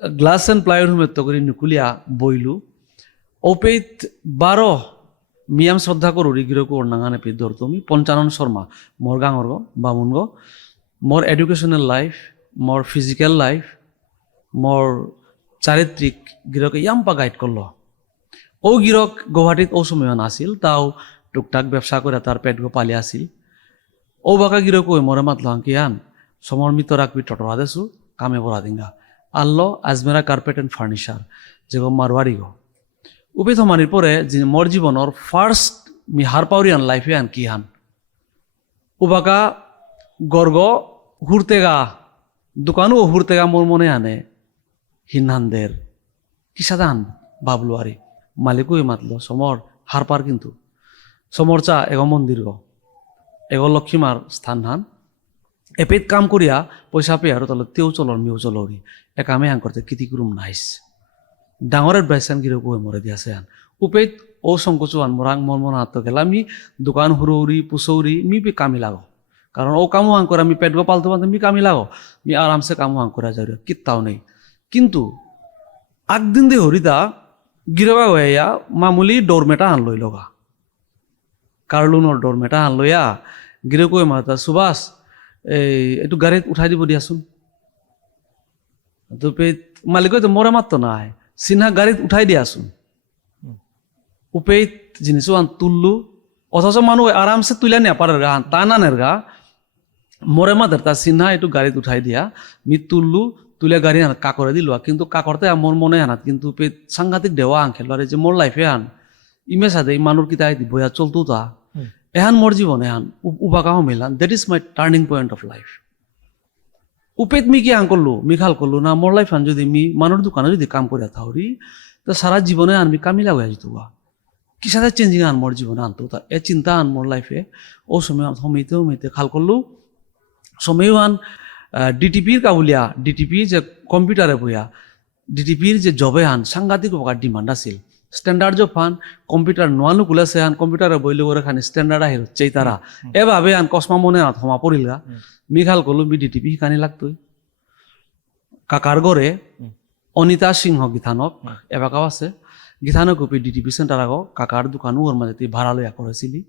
গ্লাস এন্ড প্লাইউড হুমের তো করে নুকুলিয়া বইলু ওপেত 12 মিয়াম শ্রদ্ধা করু রিগিরকু ওরনাঙানে পে ধর তুমি পঞ্চানন শর্মা মোর গাঙর গো বামুন গো মোর এডুকেশনাল লাইফ মোর ফিজিক্যাল লাইফ মোর চারিত্রিক গিরকে ইয়াম্পা গাইড করলো ও গিরক গুয়াহাটিত ও সময় নাছিল তাও টুকটাক ব্যবসা করে তার পেট গো পালি আসিল ও বাকা গিরক ওই মরে মাতলো আঙ্কি আন সমর মিত রাখবি টটরা দেছু কামে বড়া দিঙ্গা আনলো আজমেরা কার্পেট এন্ড ফার্নিচার যে গো মারওয়ারি গো উপে থমানির পরে মোর জীবনের ফার্স্ট মি হার পাউরি আন লাইফে আন কি হান উবাকা গর্গ হুরতেগা দোকানও হুরতেগা মোর মনে আনে হিনহানদের কি সাদা আন বাবলু আরি মালিকই মাতলো সমর হার পার কিন্তু সমরচা এগো মন্দির গো এগো লক্ষ্মীমার স্থান হান এপেত কাম করিয়া পয়সা পেয়ে আর তাহলে তেও চলর মিও চলরি এ কামে আন করতে কিতিকুরুম নাইস ডাঙরের ব্রাইসান গিরে বই মরে দিয়াছে আন উপেত ও সংকোচ আন মোরাং মন মন হাত গেলা আমি দোকান হুরৌরি পুসৌরি মি পে কামি লাগো কারণ ও কামো আং করে আমি পেট গো পালতে পালতে মি কামি লাগো মি আরামসে কামো আং করা যাই কিত্তাও নেই কিন্তু আগদিন দে হরিদা গিরবা হইয়া মামুলি ডোরমেটা আন লই লগা কার্লুনৰ ডোরমেটা আন লইয়া গিরে কই মাতা সুভাষ একটু গাড়িত উঠাই দিব দিয়াচোন তো মালিক তো মরে মাত্র নাই চিহ্না গাড়িত উঠাই দিয়াচোন উপেত জিনিস আন তুললু অথচ মানুষ আরামসে তুলে নিয়ে পারে গা তা নানের গা মরে মাদের তার চিহ্না একটু গাড়িত উঠাই দিয়া মি তুললু তুলে গাড়ি আন কাকরে দিল কিন্তু কাকরতে মোর মনে আনাত কিন্তু সাংঘাতিক দেওয়া আন খেলো যে মোর লাইফে আন ইমেজ আদে মানুষ কিতাই বইয়া চলতো তা এহান মোর জীবন এহান উবাকা মিলান that is my turning point of life উপেত মি কি আন করলু মি খাল করলু না মোর লাইফ আন যদি মি মানুষ দোকানে যদি কাম করে থাউরি তো সারা জীবনে আন মি কামিলা হয়ে যেত কি সাথে চেঞ্জিং আন মোর জীবনে আনতো তা এ চিন্তা আন মোর লাইফে ও সময় হমিতে খাল করলু সময়ও আন ডিটিপির কাবুলিয়া ডিটিপি যে কম্পিউটারে বইয়া ডিটিপির যে জবে আন সাংঘাতিক প্রকার ডিমান্ড আছিল স্ট্যান্ডার্ড জব ফান কম্পিউটার নোয়ানো কুলাছে আন কম্পিউটারে বইলে করে খানি স্ট্যান্ডার্ড আহিল হচ্ছে তারা এভাবে আন কসমা মনে না থমা পড়িলগা মিখাল কলু বি ডিটিপি শিকানি লাগতোই কাকার গড়ে অনিতা সিংহ গীতানক এবাকাও আছে গীতানক কপি ডিটিপি সেন্টার আগো কাকার দোকানো ওর মাঝে ভাড়া লইয়া করেছিলি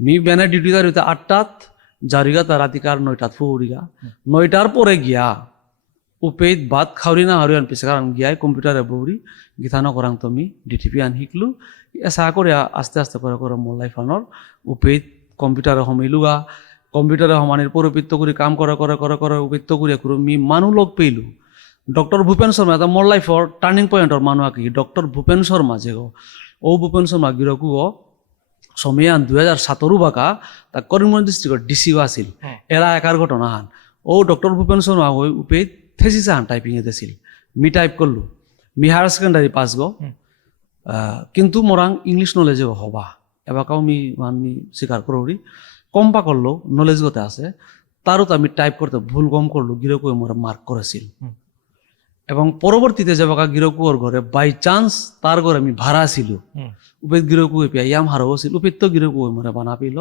মি বেনে ডিউটি তারিতে 8টাত জারিগা তা রাতিকার 9টাত ফুরিগা 9টার পরে গিয়া উপেত ভাত খাওরি না হারিয়ান পিছে কারণ গিয়াই কম্পিউটারে বৌরি গীতানো করাং তুমি ডিটিপি আন শিকলু এসা করে আস্তে আস্তে করে করে মোর লাইফানোর উপেত কম্পিউটারে সমিলুগা কম্পিউটারে সমানির পরিবৃত্ত করে কাম করে করে করে করে উপৃত্ত করে করে মি মানুহ লগ পেইলু ডক্টর ভূপেন শর্মা এটা মোর লাইফর টার্নিং পয়েন্টর মানুহ কি ডক্টর ভূপেন শর্মা যে গো ও ভূপেন শর্মা গিরকু গো সমিয়ান 2017 বাকা তা করিমগঞ্জ ডিস্ট্রিক্টর ডিসিও আছিল এরা একার ঘটনা হান ও ডক্টর ভূপেন শর্মা ওই উপেত থেসিস হান টাইপিং এতেছিল মি টাইপ করলু মি হায়ার সেকেন্ডারি পাস গো কিন্তু মোরাং ইংলিশ নলেজে হবা এবাকাও মি স্বীকার করি কম্পা করলো নলেজ গতে আছে তারও তো আমি টাইপ করতে ভুল কম করলো গিরকু মোরা মার্ক করেছিল এবং পরবর্তীতে যে বাকা গিরকুর ঘরে বাই চান্স তার ঘরে আমি ভাড়া ছিল উপেত গিরকু পিয়া ইয়াম হারাও ছিল উপেত তো গিরকু মোরে বানা পিল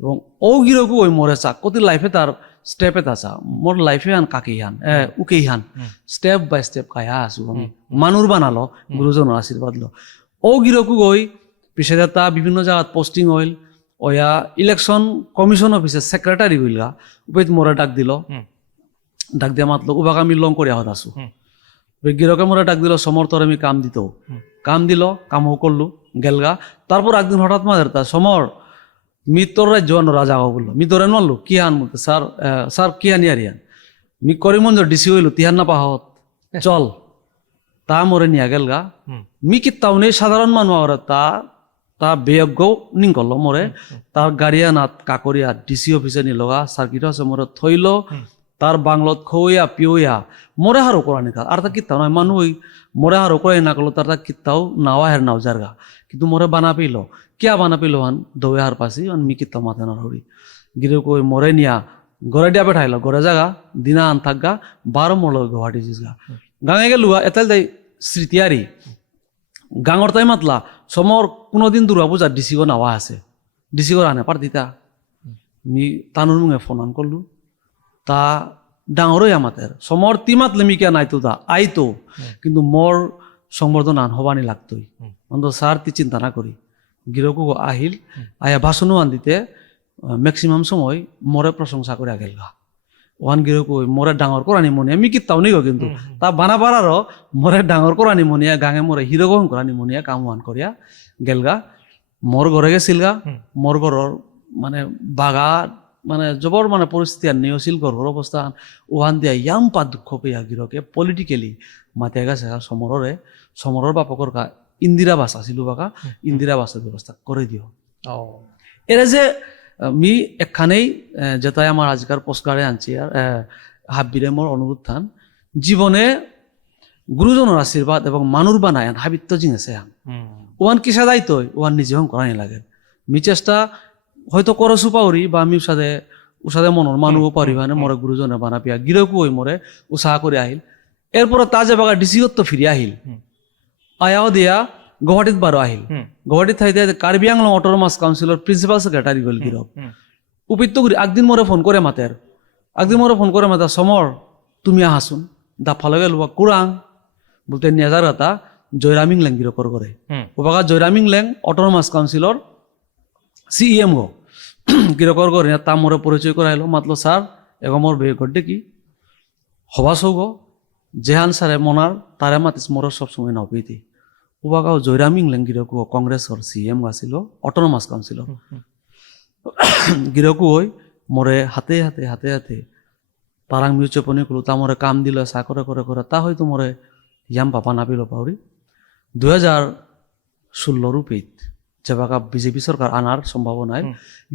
এবং ও গিরকু ওই মোরে চা কত লাইফে তার স্টেপ এটা চা মোর লাইফে আন কাকি হান উকেই হান স্টেপ বাই স্টেপ খায়া আছো আমি মানুষ বানালো গুরুজনের আশীর্বাদ লো ও গিরকু গই পিছে তা বিভিন্ন জায়গাত পোস্টিং হইল ওয়া ইলেকশন কমিশন অফিসে সেক্রেটারি হইলগা উপেত মোরে ডাক দিল ডাক দিয়া মাতলো উবাক আমি লং করিয়া হত আছো গিরকে মোরা ডাক দিল সমর্থর আমি কাম দিত কাম দিল কামও করলু গেলগা তারপর একদিন হঠাৎ মাঝে তা সমর মিত্র রাজ্য রাজা হবো বললো মি তোরে নললো কি আন বলতে স্যার স্যার কি আনি আর ইয়ান মি করিমগঞ্জ ডিসি হইলো তিহার না পাহত চল তা মোরে নিয়া গেলগা মি কিতাও নেই সাধারণ মানুষ আর তা বেয়জ্ঞ নিং করলো মোরে তার গাড়িয়া নাত কাকরিয়া ডিসি অফিসে নিলগা সার্কিট আছে মোরে থইল তার বাংলত খইয়া পিওয়া মোরে হারো করা নিকাল আর তা কিতাও নয় মানুষ ওই মোরে হারো করাই না করলো তার তা কিতাও নাওয়া হের নাও জারগা কিন্তু মোরে বানা পেল কিয়া বানা পেল হান দৌয়ে হার পাশি মি কিতাও মাথা না হরি গিরে কই মোরে নিয়া ঘরে দিয়া বেঠাইল ঘরে জাগা দিনা আন থাকগা 12 মোর গুয়াহাটি জিসগা গাঙে গেলুয়া এতাল তাই স্মৃতিয়ারি গাঙর তাই মাতলা সমর কোনোদিন দুর্গা পূজা ডিসিগো নাওয়া আছে ডিসিগো আনে পার দিতা মি তানুর মুঙে ফোন আন করলু তা ডাঙরই আমাদের সমর তিমাতলে মি কিয়া নাইতো দা আইতো কিন্তু মোর সংবর্ধন আন হবানি লাগতোই অন্ত স্যার তি চিন্তা না করি গিরকু আহিল আয়া ভাষণও আন দিতে ম্যাক্সিমাম সময় মোরে প্রশংসা করে গেলগা ওয়ান গিরকু মোরে ডাঙর করানি মনিয়া মি কিতাও নিগো কিন্তু তা বানা পারারও মোরে ডাঙর করানি মনিয়া গাঙে মোরে হিরো গহন করানি মনিয়া কাম ওয়ান করিয়া গেলগা মোর ঘরে গেছিলগা মোর ঘরের মানে বাগা মানে জবর মানে পরিস্থিতি আর নেওছিল ঘর অবস্থা ওহান দিয়া ইয়াম পা দুঃখ পেয়া গিরকে পলিটিক্যালি মাতিয়া গেছে সমরের বাপকর কা ইন্দিরা বাস আছিল বাকা ইন্দিরা বাসের ব্যবস্থা করে দিও এরা যে মি একখানেই যেটাই আমার আজকার পোস্টকার্ডে আনছি আর হাবিরে মোর অনুরোধ থান জীবনে গুরুজনের আশীর্বাদ এবং মানুষ বানায় হাবিত্য জিনিসে আন ওয়ান কিসা দায়িত্ব ওয়ান নিজে হন করানি লাগে মি চেষ্টা হয়তো করসু পাওরি বা আমি উসাদে মনের মানুষও পারি মানে মরে গুরুজনে বানা পিয়া গিরকু ওই মরে উৎসাহ করে আহিল এরপরে তাজে বাগা ডিসিওত তো ফিরে আহিল আয়াও দিয়া গুৱাহাটীত বারো আহিল গুৱাহাটীত থাইতে কাৰ্বি আংলং অটোনমাস কাউন্সিলৰ প্ৰিন্সিপাল সেক্রেটারি গল গিরক উপিত্ত করি একদিন মোরে ফোন করে মাতের সমর তুমি আহাসুন দাফালে গেল কুরাং বলতে নেজার কথা জয়রামিং লেং গিরকর করে ওবাগা জয়রামিং লেং অটোনমাস কাউন্সিলৰ সিএম গো গিরকর করে তা মোরে পরিচয় করাইলো মাতলো স্যার এগো মোর বে গড্ডে কি হবা সৌগ জেহান স্যারে মনার তারে মাতিস মোর সবসময় নপিতি উবাগাও জয়রামিং লেং গিরকু কংগ্রেসর সিএম আছিল অটোনমাস কাউন্সিলৰ গিরকু ওই মোরে হাতে হাতে হাতে হাতে তারাং মিউচপনি কলো তা মোরে কাম দিল চা করে করে করে তা হয়তো মোরে ইয়াম পাপা নাপিল পাউরি 2016 রুপিত যেবাকা বিজেপি সরকার আনার সম্ভাবনায়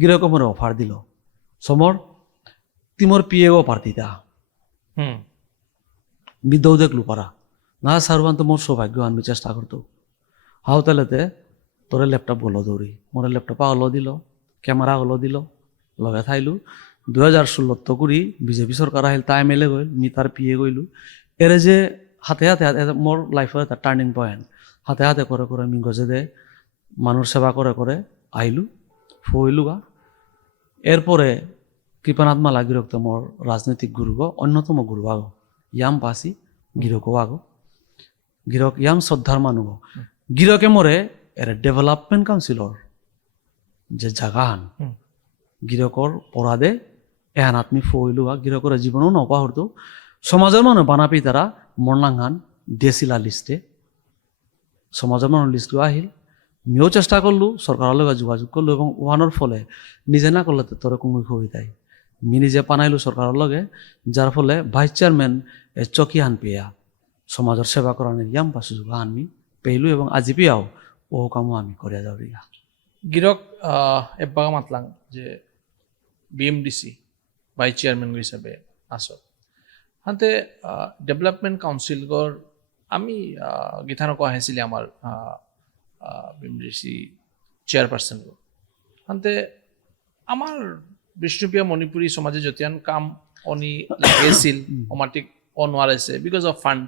গিরকু মোরে অফার দিল সমর তিমোর পিএও অফার দিতা বিদ্যাও দেখলু পারা না সারবান তো মোর সৌভাগ্য আনবি চেষ্টা করতো হাও তাহলেতে তোরে ল্যাপটপ গলো দৌড়ি মোরে ল্যাপটপ হলো দিল ক্যামেরা হলো দিল লগে থাইলু 2016 তো করি বিজেপি সরকার আহিল তা এমএলএ গইল মি তার পিএ গইলু এরে যে হাতে হাতে মোর লাইফৰ এটা টাৰ্ণিং পইণ্ট হাতে হাতে কৰে কৰে আমি গজেদে মানুহৰ সেৱা কৰে কৰে আহিলোঁ ফুৰিলোঁ বা এরপরে কৃপানাথ মালা গিরক তো মোর রাজনৈতিক গুরু গো অন্যতম গুরু আগো ইয়াম পাসি গিরকও আগো গিরক ইয়াম শ্রদ্ধার মানুষ গিরকে মোরে এর ডেভেলপমেন্ট কাউন্সিলর যে জাগাহান গিরকর পরাদে এহান আত্মি ফইলু বা গিরকর জীবনও নপাহরতো সমাজের মানুষ বানাপি তারা মরনাংহান দেশিলা লিস্টে সমাজের মানুষ লিস্ট আহিল আমিও চেষ্টা করলো সরকারের লগে যোগাযোগ করলো এবং ওয়ানোর ফলে নিজে না করলে তোরে কুমুই হয়ে যায় আমি নিজে পানাইলো সরকারের লগে যার ফলে ভাইস চেয়ারম্যান চকি হান পেয়া সমাজের সেবা করার ইয়াম বা সুযোগ আমি পেইলো এবং আজি পেয়াও ও কামও আমি করিয়া যাও রিয়া গিরক এবাগা মাতলাং যে বিএমডিসি ভাইস চেয়ারম্যান হিসাবে আসত হাতে ডেভেলপমেন্ট কাউন্সিল গর আমি গীতানক আহিছিলে আমার বিএমডিসি চেয়ারপারসন গো হাতে আমার বিষ্ণুপ্ৰিয়া মণিপুৰী সমাজে যতিয়ান কাম অনি লাগিছিল অমাটিক অনোয়ারাইছে বিকজ অফ ফান্ড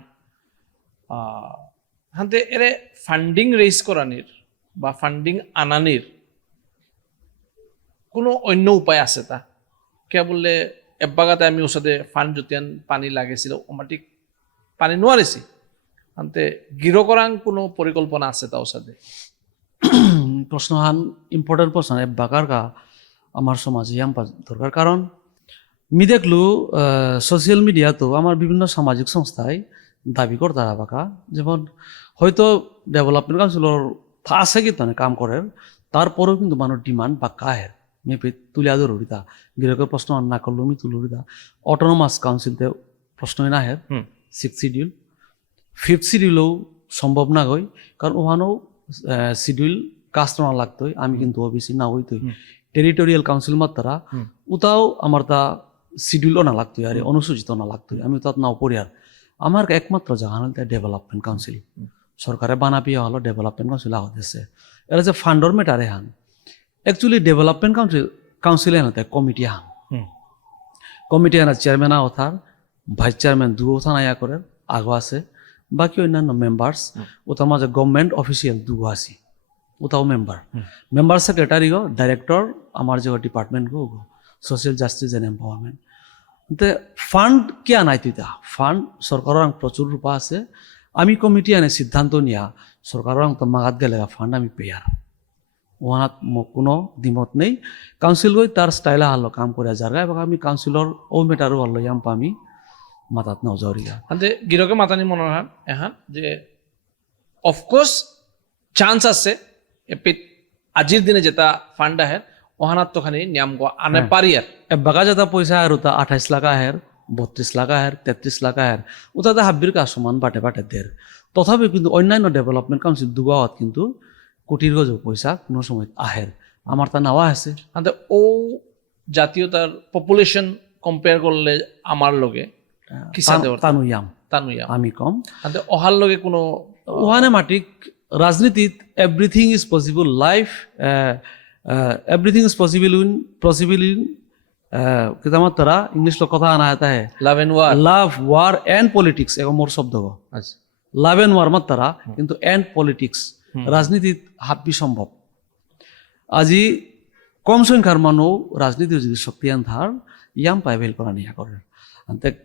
হাতে এরে ফান্ডিং রেইজ করানির বা ফান্ডিং আনানির কোনো অন্য উপায় আছে তা কে বললে এবাগাতে আমি ওসাদে ফান্ড যতিয়ান পানি লাগিছিল অমাটিক পানি নোয়ারেছি আনতে গিরো করাং কোনো পরিকল্পনা আছে তা ওসাদে প্রশ্ন হান ইম্পর্টেন্ট প্রশ্ন বাকার কা আমার সমাজে ইয়াম দরকার কারণ আমি দেখলু সোশ্যাল মিডিয়া তো আমার বিভিন্ন সামাজিক সংস্থায় দাবি করে তারা বাকা যেমন হয়তো ডেভেলপমেন্ট কাউন্সিলর আছে কি তানে কাম করে তারপরেও কিন্তু মানুষ ডিমান্ড বা কাহের মেপে তুলিয়া ধরিতা গিরকের প্রশ্ন না করলো আমি তুলুরিতা অটোনোমাস কাউন্সিলতে প্রশ্নই না হের 6th শিডিউল 5th শিডিউলও সম্ভব না হয় কারণ ওখানেও শিডিউল কাস্ট না লাগতোই আমি কিন্তু ওবিসি না হইতোই টেরিটোরিয়াল কাউন্সিল মাত্রা ওটাও আমার তা শিডিউলও না লাগতোই আরে অনুসূচিত না লাগতোই আমি তাত নাও পড়ি আর আমার একমাত্র জায়গা হল ডেভেলপমেন্ট কাউন্সিল সরকারে বানাপিয়া হলো ডেভেলপমেন্ট কাউন্সিল আহতেছে এরা যে ফান্ডর মেটারে হান একচুয়ালি ডেভেলপমেন্ট কাউন্সিল হাতে কমিটি হান কমিটি হানা চেয়ারম্যান আওথার ভাইস চেয়ারম্যান দুও থানায়া করে আগো আছে বাকি অন্যান্য মেম্বার্স ওটার মাঝে গভর্নমেন্ট অফিসিয়াল দুগো আছি ওটাও মেম্বার সেক্রেটারি গো ডাইরেক্টর আমার যে ডিপার্টমেন্ট গো social justice and empowerment fund কে আনাই তুই ফান্ড সরকারের প্রচুর রূপা আছে আমি কমিটি আনে সিদ্ধান্ত নিয়া সরকারের তো মাগাত গেলে ফান্ড আমি পেয়ার ওহানাত কোনো দ্বিমত নেই কাউন্সিল গই তার স্টাইলে হালো কাম করে যারা এবং আমি কাউন্সিলর ও মেটারও হলো ইয়াম আমি মাতাত নজরিয়া হাতে গিরকে মাতানি মনে হয় এহান যে অফকোর্স চান্স আছে আজির দিনে যেটা ফান্ড আহে ওহানাত তো খানি নিয়ম আনে পারি আর বাগা যেটা পয়সা আর ওটা 28 লাখ আহের 32 লাখ আহের 33 লাখ আহের ওটাতে হাব্বির কাজ সমান বাটে বাটে দের তথাপি কিন্তু অন্যান্য ডেভেলপমেন্ট কাউন্সিল দুগাওয়াত কিন্তু কোটির গজ পয়সা কোনো সময় আহের আমার তা নাওয়া আছে হাতে ও জাতীয়তার পপুলেশন কম্পেয়ার করলে আমার লগে তানুয়াম আমি কম হাতে অহার লগে কোনো ওহানে মাটিক রাজনীতিত everything is possible life everything is possible in কিতামাত তারা ইংলিশ লোক কথা আনা আতা হে লাভ ওয়ার এন্ড পলিটিক্স এগো মোর শব্দ গো আচ্ছা লাভ এন্ড ওয়ার মাত তারা কিন্তু এন্ড পলিটিক্স রাজনীতিত হাব্বি সম্ভব আজি কম সংখ্যার মানুষ রাজনীতির যদি শক্তিয়ান ধার ইয়াম পাই ভেল করা নিয়া করে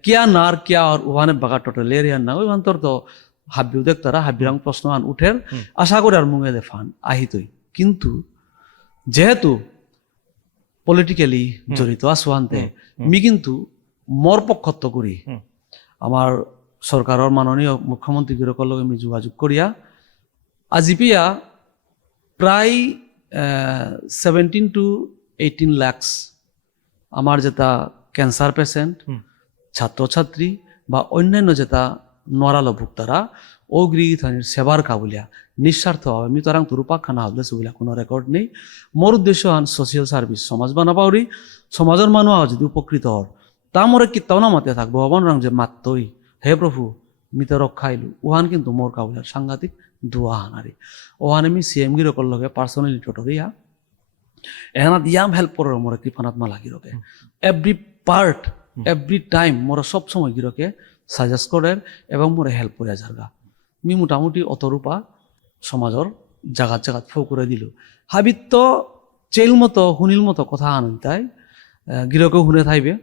কিয়া নার কিয়া আর ওখানে বাগা টোটাল এরিয়ান না ওই অন্তর তো হাব্বিও দেখতারা হাব্বিরাং প্রশ্ন আন উঠের আশা করে আর মুঙে দে ফান আহিতই কিন্তু যেহেতু পলিটিক্যালি জড়িত আছো আনতে মি কিন্তু মর পক্ষত্ব করি আমার সরকারের মাননীয় মুখ্যমন্ত্রী গিরকর লগে আমি যোগাযোগ করিয়া আজিপিয়া প্রায় 17 to 18 lakhs আমার যেটা ক্যান্সার পেশেন্ট ছাত্রছাত্রী বা অন্যান্য যেটা নরালো ভুক্তারা ও গৃহীথানির সেবার কাবুলিয়া নিঃস্বার্থ আমি তো রাং তুরুপাক খানা হলে সুবিলা কোনো রেকর্ড নেই মোর উদ্দেশ্য আন সোশিয়াল সার্ভিস সমাজ বানাপাউরি সমাজের মানুষ যদি উপকৃত হর তা মোরে কিতাও না মাতে থাকবো ভগবান রং যে মাত্তই হে প্রভু মিত রক্ষাইলু ওহান কিন্তু মোর কাবুলিয়ার সাংঘাতিক দুয়া হানারি ওহান আমি সিএম গিরকর লগে পার্সোনালি টোটরিয়া এহানাত ইয়াম হেল্প করে মোরে কৃপানাথ মালা গিরকে এভরি পার্ট এভরি টাইম মোরা সব সময় গিরকে সাজেস্ট করেন এবং মোরে হেল্প করে যারগা মি মোটামুটি অতরূপা সমাজর জাগাত জাগাত ফো করে দিল হাবিত তো চেল মতো হুনিল মতো কথা আনন তাই গিরকেও শুনে থাইবে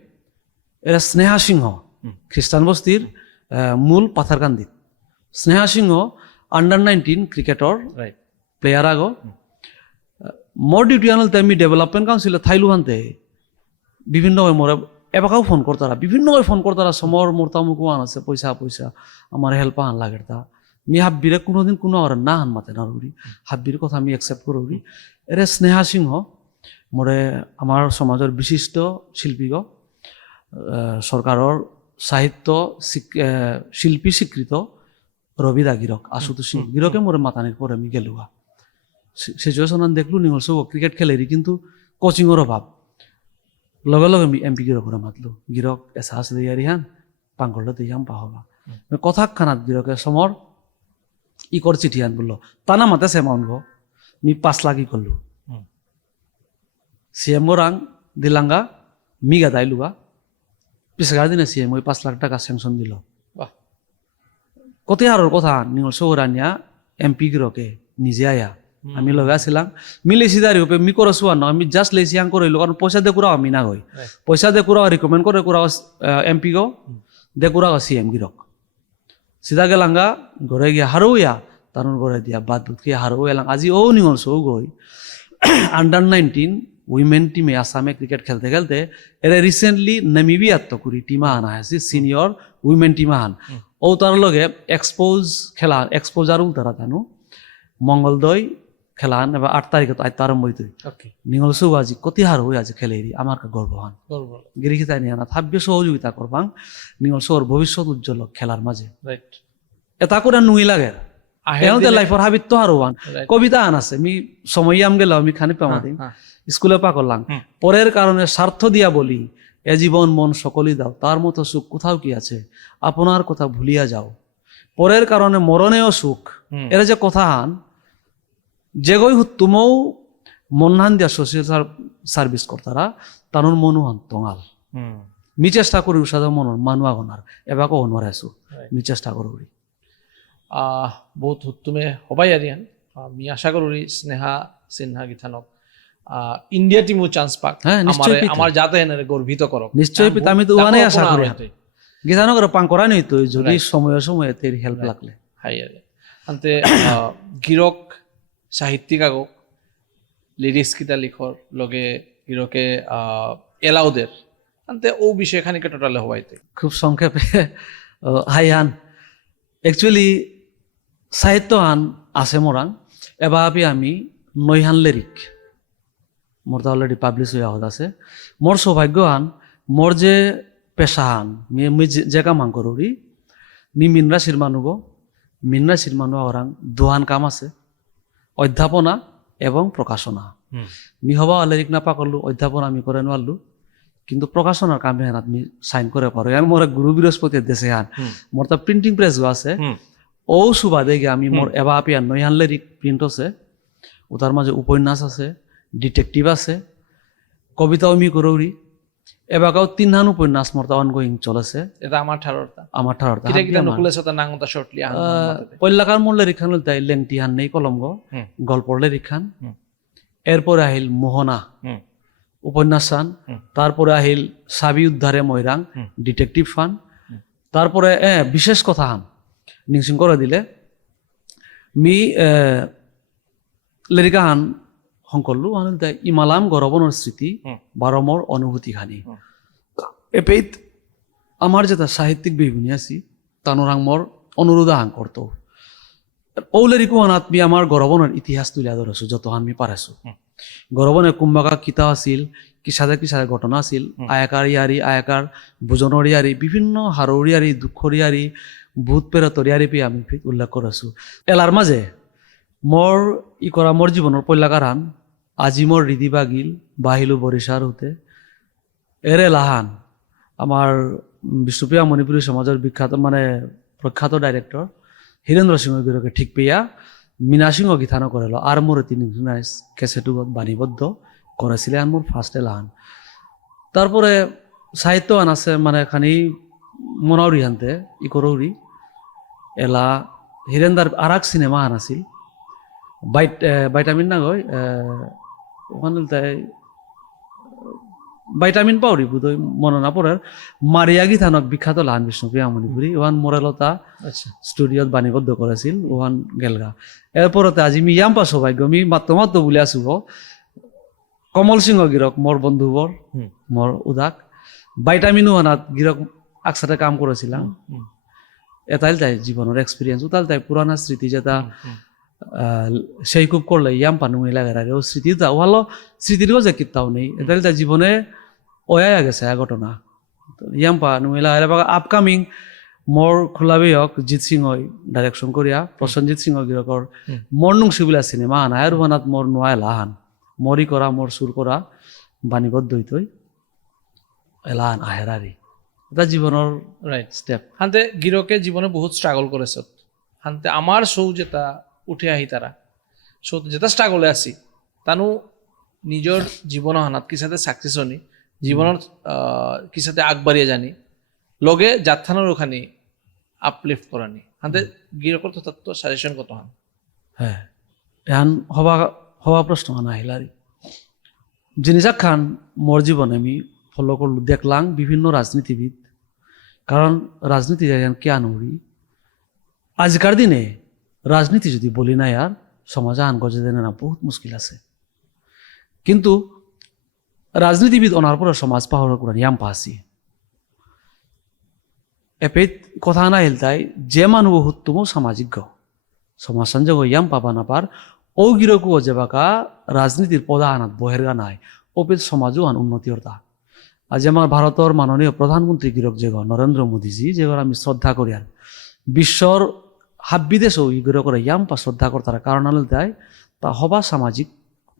এরা স্নেহা সিংহ খ্রিস্টান বস্তির মূল পাথারকান্দিত স্নেহা সিংহ আন্ডার-19 ক্রিকেটর রাইট প্লেয়ার আগো মোর ডিউটি আনলতে আমি ডেভেলপমেন্ট কাউন্সিলে থাইলু হানতে বিভিন্ন মোরে এবাকাও ফোন করতারা বিভিন্ন ফোন করতারা সমর মোরতামুকু আন আছে পয়সা পয়সা আমার হেল্প আন লাগে তা মি হাব্বিরে কোনোদিন কোনো আর না হান মাতে না রুড়ি হাব্বির কথা আমি একসেপ্ট করুড়ি এরে স্নেহা সিংহ মোরে আমার সমাজের বিশিষ্ট শিল্পীগ সরকারের সাহিত্য শিল্পী স্বীকৃত রবিদা গিরক আশুতোষ সিং গিরকে মোরে মাতানির পরে আমি গেলুয়া সিচুয়েশন দেখলু নিঙল সব ক্রিকেট খেলেরি কিন্তু কোচিংয়ের অভাব লগে লগে আমি এমপি গিরকরে মাতলু গিরক এসাহাস দিয়ারি হান পাঙ্গলটা দিয়াম পাহবা কথা খানাত গিরকে সমর ই কর চিঠি আন বললো তানা মাতে সেমাউন গো মি 5 লাখ ই করলু সিএম রাং দিলাঙ্গা মি গাদাইলুয়া পিছগার দিনে সিএম ওই 5 লাখ টাকা স্যাংশন দিল বাহ কত হারর কথা নিঙল সৌরানিয়া এমপি গিরকে নিজে আয়া আমি লগে আসছিলাম মিলেছি দাঁড়ি ওপে মি করে শুয়া না আমি জাস্ট লেছি আং করে কারণ পয়সা দিয়ে কুড়াও আমি না গই পয়সা দিয়ে কুড়াও রিকমেন্ড করে কুড়াও এমপি গো দে কুড়াও সিএম গিরক সিধা গেলাঙ্গা ঘরে গিয়া হারো ইয়া তারুন ঘরে দিয়া বাদ বুত খেয়ে হারো এলাম আজি ও নিঙল সৌ গই আন্ডার-19 উইমেন টিমে আসামে ক্রিকেট খেলতে খেলতে এরা রিসেন্টলি নামিবিয়াত তো কুড়ি টিমা আনা আছে সিনিয়র উইমেন টিমা আন ও তার লগে এক্সপোজার তারা জানো মঙ্গলদৈ খেলান এবার 8 তারিখে তো আজ আরম্ভ হইতে ওকে নিঙল সৌ আজি কতি হার হই আজি খেলেরি আমার গর্বহান গর্ব গিরিখি তাই নিয়ে না থাব্য সহযোগিতা করবাং নিঙল সৌর ভবিষ্যৎ উজ্জ্বল খেলার মাঝে রাইট এটা করে নুই লাগে এহতে লাইফর হাবিত তো হার ওয়ান Right. কবিতা আন আছে মি সময় আম গেলাম আমি খানি পামা দিম হ্যাঁ স্কুলে পা করলাম পরের কারণে স্বার্থ দিয়া বলি এ জীবন মন সকলই দাও তার মতো সুখ কোথাও কি আছে আপনার কথা ভুলিয়া যাও পরের কারণে মরণেও সুখ এরা যে কথা আন যেগই তুমও মনহান দিয়া সোশিয়াল সার্ভিস করতারা তানোর মনু হন তঙাল মি চেষ্টা করি উষাদ মনর মানুয়া গনার এবাকো অনর আছো মি চেষ্টা করি বহুত তুমি হবাই আরিয়ান আমি আশা করি স্নেহা সিনহা গিথানক ইন্ডিয়া টিমও চান্স পাক হ্যাঁ, নিশ্চয়ই আমার পিতা। আমার জাতে এনে গর্বিত করক নিশ্চয়ই পিতা, আমি তো দেখো ওখানে আশা আপনার করি। হইতে। গীতানো করে পাং করা নেই তো যদি Right. সময়ে সময়ে তেরি হেল্প লাগলে হাই আরে আনতে গিরক সাহিত্যিক আগক লিরিক্স কিতা লিখর লগে গিরকে এলাউদের আনতে ও বিষয় খানিকে টোটালে হওয়াইতে খুব সংক্ষেপে হাইহান একচুয়ালি সাহিত্য হান আছে মোরাং এবার আমি নৈহান লিরিক মোর তা অলরেডি পাবলিশ হয়ে আহত আছে মোর সৌভাগ্য হান মোর যে পেশা হান মি যে কাম হান করি মি মিনরাশির মানুষ মিনরাশির মানুষ ওরাং দুহান কাম আছে অধ্যাপনা এবং প্রকাশনা মি হবা লিরিক না পা করলু অধ্যাপনা আমি করে নোয়ারলু কিন্তু প্রকাশনার কামে হান আপনি সাইন করে পারো এবং মোর গুরু বৃহস্পতির দেশে হান মোর তা প্রিন্টিং প্রেস আছে ও সুবাদে গিয়ে আমি মোর এবা আপি আর নৈহান লিরিক প্রিন্ট আছে ও তার মাঝে উপন্যাস আছে ডিটেকটিভ আছে কবিতাও আমি করি এবাকাও 3হান উপন্যাস মোর তা অনগোয়িং চলেছে এটা আমার ঠাররতা আমার ঠারতা কিটা কিটা নকুলে সতা নাংতা শর্টলি আন পল্লাকার মোর লিরিক খান তাই লেংটি হান নেই কলমগ গল্পর লিরিক খান এরপরে আহিল মোহনা উপন্যাস ফান তারপরে আহিল সাবি উদ্ধারে ময়রাং ডিটেকটিভ ফান তারপরে বিশেষ কথা হান নিংসিং করে দিলে মি লিরিকা হান সংকলু আনিল তাই ইমালাম গরবনের স্মৃতি বারমর অনুভূতি খানি এপেইত আমার যেটা সাহিত্যিক বিভূনি আছি তানোরাং মোর অনুরোধ হাং করতো ও লিরিকু আনাত মি আমার গরবনের ইতিহাস তুলিয়া ধরেছো যত হান মি পারেছো গরবনে কুম্বাকা কিতা আছিল কিসাদে ঘটনা আছিল আয়াকার ইয়ারি আয়াকার বুজনৰ ইয়ারি বিভিন্ন হারৌর ইয়ারি দুঃখর ইয়ারি ভূত প্ৰেতৰ ইয়ারি পি আমি উল্লেখ করেছো এলার মাঝে মোর ই করা মোর জীবনের পল্লাকার হান আজি মোর হৃদি বাগিল বাহিলু বরিশার হতে এরে লাহান আমার বিষ্ণুপ্রিয়া মণিপুরী সমাজের বিখ্যাত মানে প্রখ্যাত ডাইরেক্টর হীরেন্দ্র সিংহ গিরকে ঠিক পেয়া মীনা সিংহ গীতানো করেল আর মোর তিনি কেসেটু বাণীবদ্ধ করেছিলেন মোর ফার্স্ট এলাহান তারপরে সাহিত্য আন আছে মানে খানি মনাউরি হানতে ই করৌরি এলা হিরেন্দার আর এক সিনেমা আন আছিল ভাইটামিন না গয় ওখানে তাই ভাইটামিন পাউরি বোধহয় মনে না পড়ার মারিয়াগি থানক বিখ্যাত লাহান বিষ্ণুপ্রিয়া মণিপুরী ওখান মোরেলতা আচ্ছা স্টুডিওত বাণীবদ্ধ করেছিল ওখান গেলগা এরপরতে আজি মি ইয়াম্পা সৌভাগ্য মি মাত্র বলে আসুব কমল সিংহ গিরক মোর বন্ধুবর হুম। মোর উদাক ভাইটামিনও আনাত গিরক একসাথে কাম করেছিলাম হুম। এটাই তাই জীবনের এক্সপিরিয়েন্স ওটাল তাই পুরানা স্মৃতি যেটা হুম। সেই খুব করলে ইয়াম পানু লাগে আরে ও স্মৃতি তা ভালো স্মৃতিরও যে কিতাও নেই এটাই তাই জীবনে ওয়া গেছে ঘটনা ইয়াম পানু লাগে আপকামিং মোর খোলাবি হক জিৎ সিং হয় ডাইরেকশন করিয়া প্রসেনজিৎ সিং গিরকর মর্নুং সিবিলা সিনেমা আনা আর বানাত মোর নোয়া লাহান মরি করা মোর সুর করা বাণীবদ্ধ হইতই এলাহান আহেরারি এটা জীবনের রাইট স্টেপ হান্তে গিরকে জীবনে বহুত স্ট্রাগল করেছে হান্তে আমার শৌ যেটা উঠে আহি তারা শৌ যেটা স্ট্রাগলে আছি তানু নিজের জীবন হানাত কি সাথে সাকসেস হনি জীবনের কি সাথে আগবাড়িয়ে জানি লগে যাত্রানোর ওখানে আপলিফট করানি হান্তে গিরকর তো তত্ত্ব সাজেশন কত হান হ্যাঁ এখন হবা হওয়া প্রশ্ন আনা আহিলারি জিনিসা খান মোর জীবনে আমি ফলো করলু দেখলাম বিভিন্ন রাজনীতিবিদ কারণ রাজনীতি কেন হরি আজকার দিনে রাজনীতি যদি বলি না আর সমাজে আন গজে দেনে না বহুত মুশকিল আছে কিন্তু রাজনীতিবিদ অনার পরে সমাজ পাহর করার ইয়াম পাসি এপে কথা না হেলতাই যে মানুষ উত্তম সামাজিক সমাজ সঞ্জয় ইয়াম পাবা না পার ও গিরকু যেবাকা রাজনীতির পদা আনাত বহেরগা নাই ওপে সমাজও আন উন্নতি হতা আজ আমার ভারতের মাননীয় প্রধানমন্ত্রী গিরক যে নরেন্দ্র মোদীজি যে আমি শ্রদ্ধা করি আর বিশ্বর হাব্বি দেশও ইগিরক ইয়াম পা শ্রদ্ধা করতার কারণ হল তাই তা হবা সামাজিক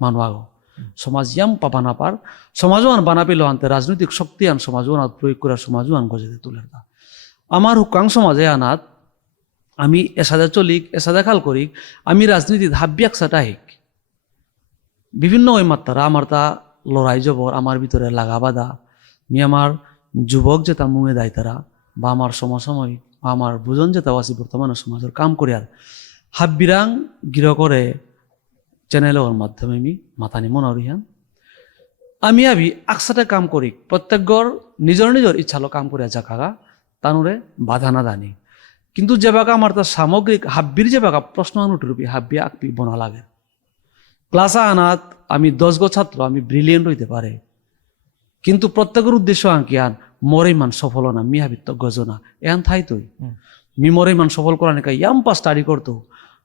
মানুষ আগ সমাজ ইয়াম পা বানা পার সমাজও আন বানা পেল আনতে রাজনৈতিক শক্তি আন সমাজও আন প্রয়োগ করে সমাজও আন গজে তুলে আমার হুকাং সমাজে আনাত আমি এসাদে চলিক এসাদে খাল করিক আমি রাজনীতিত হাব্বি একসাথে আহিক বিভিন্ন ওই মাত্রা আমার তা লড়াই জবর আমার ভিতরে লাগা বাদা মি আমার যুবক যেটা মুঙে দেয় তারা বা আমার সমসাময়িক বা আমার বুজন যেটা আছে বর্তমানে সমাজের কাম করি আর হাব্বিরাং গির করে চ্যানেলের মাধ্যমে আমি মাথানি মনারিহান আমি একসাথে কাম করি প্রত্যেকগর নিজের নিজের ইচ্ছালো কাম করিয়া জাকাগা তানুরে বাধা না দানি কিন্তু যে বাগা আমার তার সামগ্রিক হাব্বির যে বাগা প্রশ্ন অনুরূপী হাব্বি আকপি বনা লাগে ক্লাসা আনাত আমি 10 গো ছাত্র আমি ব্রিলিয়েন্ট হইতে পারে কিন্তু প্রত্যেকের উদ্দেশ্য আঙ্কিয়ান মরে মান সফল না মি হাবিত গজনা এন থাই তুই মি মরে মান সফল করা নাকি ইয়াম পা স্টাডি করতো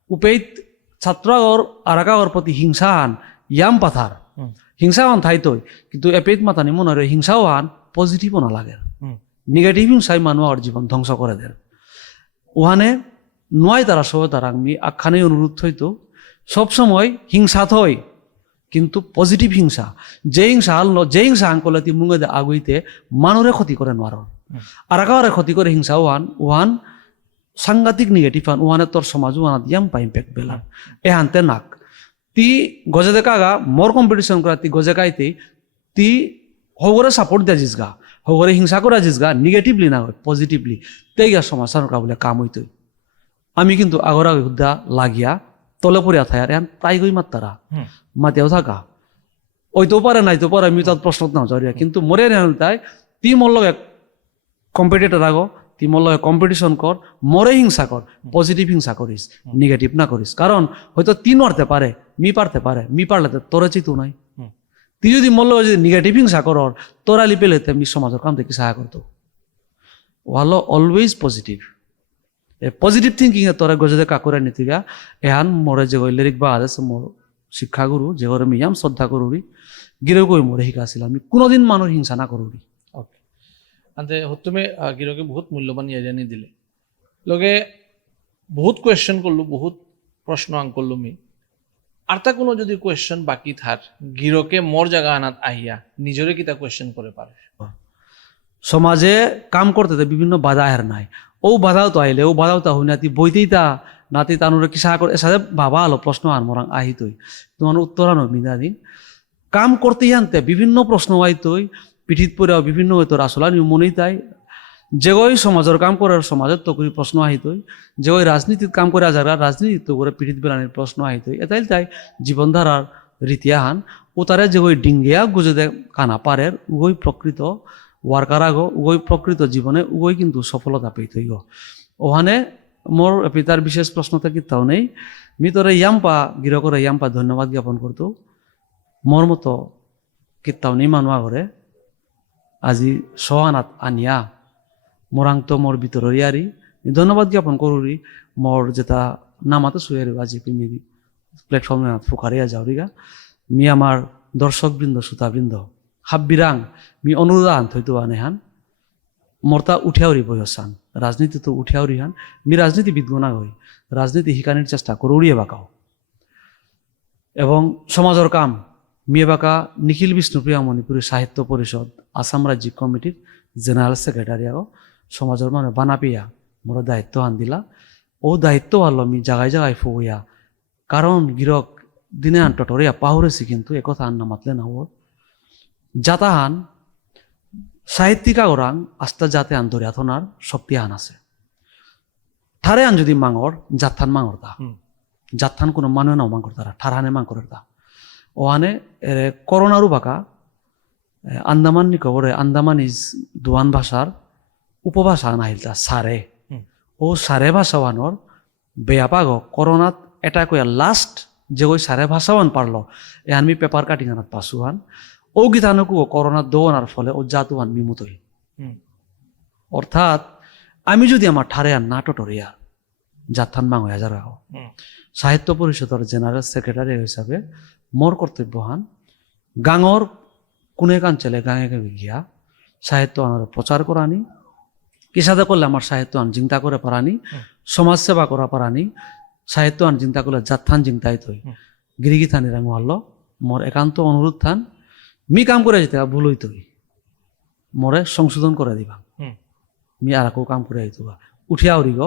উপেত ছাত্রগর আরাকাগর প্রতি হিংসা আন ইয়াম পাথার হিংসা আন থাই তুই কিন্তু এপেত মাতানি মনে হয় হিংসাও আন পজিটিভ না লাগে নেগেটিভ হিংসাই মানুষের জীবন ধ্বংস করে দেয় ওখানে নয় তারা সহ তারা আমি আখ্যানে অনুরোধ হইতো সবসময় হিংসা থই কিন্তু পজিটিভ হিংসা যে হিংসা আঙ্কলাতি মুঙে আগুইতে মানুরে ক্ষতি করে নোয়ার আর একেবারে ক্ষতি করে হিংসা ওহান সাংঘাতিক নেগেটিভ আন ওহানে তোর সমাজ ওহান ইয়াম পা ইম্প্যাক্ট বেলার এ হানতে নাক তি গজে দেখাগা মোর কম্পিটিশন করা তি গজে গাইতে তি হগরে সাপোর্ট দিয়া জিসগা হগরে হিংসা করা জিসগা নেগেটিভলি না হয় পজিটিভলি তেইগা সমাজ কা বলে কাম হইতই আমি কিন্তু আগর আগে হুদ্দা লাগিয়া তলে পড়িয়া থাই আর এখন প্রায় গই মাত্তারা মাতিয়াও থাকা ওই তো পারে নাই তো পারে আমি তার প্রশ্ন না জড়িয়া কিন্তু মরে তাই তি মোর লগে কম্পিটিটর আগো তি মোর লগে কম্পিটিশন কর মরে হিংসা কর পজিটিভ হিংসা করিস নেগেটিভ না করিস কারণ হয়তো তিন পারতে পারে মি পারলে তো তোরে চিতু নাই তুই যদি মোর লগে যদি নেগেটিভ হিংসা কর তোরালি পেলে আমি সমাজের কাম থেকে সাহায্য করতো হলো অলওয়েজ পজিটিভ পজিটিভ থিঙ্কিং এ তোরা গজে কাকুরা নীতিগা এহান মোরে যে লিরিক বা আছে মোর শিক্ষাগুরু যে ঘরে মিয়াম শ্রদ্ধা করুরি গিরে গই মোরে শিকাছিল আমি কোনোদিন মানুষ হিংসা না করুরি ওকে আন্তে তুমি গিরকে বহুত মূল্যবান ইয়ানি দিলে লগে বহুত কোয়েশ্চন করলু বহুত প্রশ্ন আং করলু মি আর তা কোনো যদি কোয়েশ্চন বাকি থার গিরকে মোর জায়গা আনাত আহিয়া নিজরে কিতা কোয়েশ্চন করে পারে সমাজে কাম করতে বিভিন্ন বাধা আহের নাই ও বাধাও তো আইলে ও বাধাও তা হই নাতি বইতেই তা নাতি তানুরে কি সাহা করে সাথে বাবা আলো প্রশ্ন আন মরাং আহিতই তোমার উত্তর আনো মিনাদিন কাম করতেই আনতে বিভিন্ন প্রশ্ন আইতই পিঠিত পড়েও বিভিন্ন হয়তো আসলে মনেই তাই যেগৈ সমাজৰ কাম কৰে সমাজত তো কৰি প্ৰশ্ন আহিতই যেগৈ ৰাজনীতিত কাম কৰে যারা রাজনীতি তো করে পিঠিত বেলানির প্রশ্ন আহিতই এটাই তাই জীবনধারার রীতিয়াহান ও তারে যেগৈ ডিঙ্গিয়া গুজে দে কানা পারের উগৈ প্রকৃত ওয়ার্কার আগো উগৈ প্রকৃত জীবনে উগৈ কিন্তু সফলতা পেইতই ওখানে মোর পিতার বিশেষ প্রশ্ন থাকি তাও নেই মি তোরে ইয়াম্পা গির করে ইয়াম্পা ধন্যবাদ জ্ঞাপন করতো মোর মতো কিতাও নেই মানুয়া করে আজি সহানাত আনিয়া মোরাং তো মোর ভিতরের ইয়ারি ধন্যবাদ জ্ঞাপন করুরি মোর যেটা নামাতে শুয়ারি আজি পিমি প্ল্যাটফর্মে ফুকারিয়া যাওরিগা মি আমার দর্শকবৃন্দ শ্রোতাবৃন্দ হাব্বিরাং মি অনুরোধ আন থইতো আনেহান মোরতা উঠিয়াউরি বয়সান রাজনীতি তো উঠিয়াউরি হান মি রাজনীতিবিদ গোনা হই রাজনীতি শিকানির চেষ্টা করুড়িয়ে বাকাও এবং সমাজের কাম মিয়ে বাঁকা নিখিল বিষ্ণুপ্রিয়া মণিপুরী সাহিত্য পরিষদ আসাম রাজ্যিক কমিটির জেনারেল সেক্রেটারি আগো সমাজের মানে বানাপিয়া মোর দায়িত্ব আন দিলা ও দায়িত্ব আলো আমি জায়গায় জায়গায় ফুয়া কারণ গিরক দিনে আন টটরিয়া পাহরেছি কিন্তু একথা আন না মাতলে না ওর যাতাহান সাহিত্যিকা ওরাং আস্তা যাতে আন দরিয়াথনার শক্তি আন আছে ঠারে আন যদি মাঙর জাতথান মাঙর তা জাতথান কোনো মানুষ নাও মাঙর তারা ঠারহানে মাঙরের তা ওহানে করোনারও বাঁকা আন্দামান নিকোবরে আন্দামানিজ দোয়ান ভাষার উপভাষা নাহিলতা সারে ও সারে ভাষাওয়ানোর বেয়াপাগ করোনাত এটা কয়া লাস্ট যে ওই সারে ভাষাওয়ান পারলো এ আনমি পেপার কাটিং আনাত পাসুহান ও গীতানুকু করোনাত দোয়ানার ফলে ও জাতুহান মিমুতই অর্থাৎ আমি যদি আমার ঠারে আর না টটরিয়া জাতথান মাঙ হাজার সাহিত্য পরিষদের জেনারেল সেক্রেটারি হিসাবে মোর কর্তব্যহান গাঙর কোনে কাঞ্চলে গাঙে গাঙে গিয়া সাহিত্য আনার প্রচার করানি কিসাদে করলে আমার সাহিত্য আন চিন্তা করে পারানি সমাজ সেবা করা পারানি সাহিত্য আন চিন্তা করলে জাতথান চিন্তাই তৈ গিরিগিথানি রাঙ হল মোর একান্ত অনুরোধ থান মি কাম করে যেতে ভুল হইতই মোরে সংশোধন করে দিবা মি আর কাম করে আইতবা উঠিয়া উড়িগ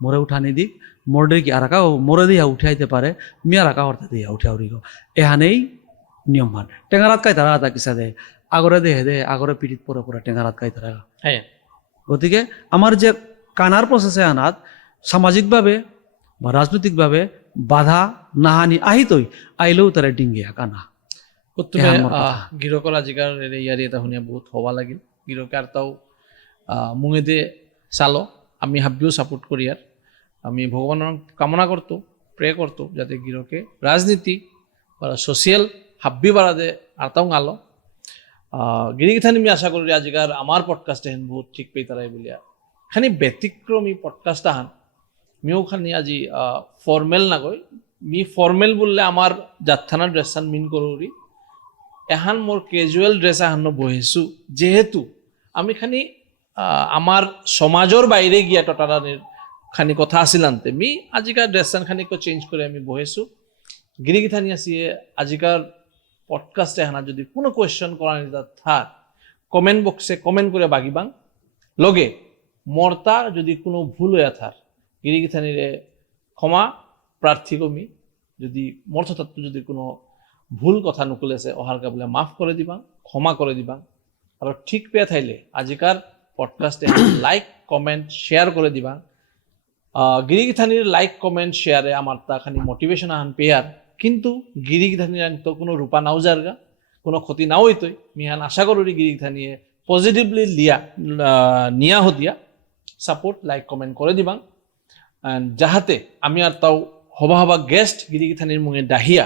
মোরে উঠানি দিক মোর কি আর মোরে দিয়া উঠাইতে পারে মি আর হরতে দিয়া উঠিয়া উড়িগ এহানেই নিয়ম মান টেঙারাত কাই তারা আতা কিসা দে আগরে দেহে দে আগরে পিঠিত পরে পরে টেঙারাত কাই তারা হ্যাঁ গতিকে আমার যে কানার প্রসেসে আনাত সামাজিকভাবে বা রাজনৈতিকভাবে বাধা নাহানি আহিতই আইলেও তারা ডিঙ্গিয়া কানা তুমি গিরকর আজিকার ইয়ারি এটা শুনিয়া বহুত হবা লাগিল গিরকার তাও মুঙে দে চালো আমি হাবিও সাপোর্ট করি আর আমি ভগবানের কামনা করতো প্রে করতো যাতে গিরকে রাজনীতি বা সোশিয়াল হাব্বি বাড়াদে আর তাও আলো গিরিগিথানি আমি আশা করি আজিকার আমার পডকাস্ট হেন বহুত ঠিক পেয়ে তারাই বলিয়া খানি ব্যতিক্রমী পডকাস্ট আহান মিও খানি আজি ফর্মেল না কই মি ফর্মেল বললে আমার জাতথানার ড্রেসান মিন করি এহান মোর ক্যাজুয়াল ড্রেস আহান্ন বহেছু যেহেতু আমি খানি আমার সমাজের বাইরে গিয়া টটারানের খানি কথা আসিলান্তে মি আজিকার ড্রেসান খানি চেঞ্জ করে আমি বহেছু গিরিগিথানি আসিয়ে আজিকার পডকাস্টে হানা যদি কোনো কোয়েশ্চন করা নিতা থাক কমেন্ট বক্সে কমেন্ট করে বাগিবাং লগে মর্তা যদি কোনো ভুল হয়ে থার গিরিগিথানিরে ক্ষমা প্রার্থী কমি যদি মর্থতত্ত্ব যদি কোনো ভুল কথা নুকুলেছে অহারকা বলে মাফ করে দিবাং ক্ষমা করে দিবাং আর ঠিক পেয়ে থাইলে আজিকার পডকাস্টে লাইক কমেন্ট শেয়ার করে দিবাং গিরিগিথানির লাইক কমেন্ট শেয়ারে আমার তা খানি মোটিভেশন আহান পেয়ার কিন্তু গিরিগিথানির তো কোনো রূপা নাও যারগা কোনো ক্ষতি নাও হইতই মিহান আশা করি গিরিগিথানিয়ে পজিটিভলি নিয়া হতিয়া সাপোর্ট লাইক কমেন্ট করে দিবাং যাহাতে আমি আর তাও হবা হবা গেস্ট গিরিগিথানির মুঙে ডাহিয়া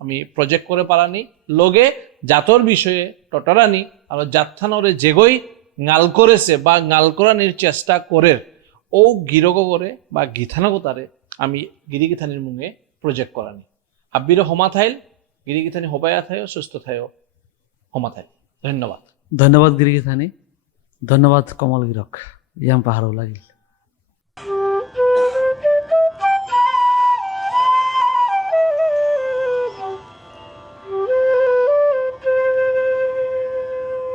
আমি প্রজেক্ট করে পারানি লগে জাতর বিষয়ে টটরানি আর জাতথানরে যেগই গাল করেছে বা গাল করানির চেষ্টা করে ও গিরগ করে বা গিথানগতারে আমি গিরিগিথানির মুঙে প্রজেক্ট করানি হাব্বির হমা থাইল গিরিগিথানি হবায়া থাইও সুস্থ থাইও হমা থাইল ধন্যবাদ ধন্যবাদ গিরিগিথানি ধন্যবাদ কমল গিরক ইয়াম পাহাড়ও লাগিল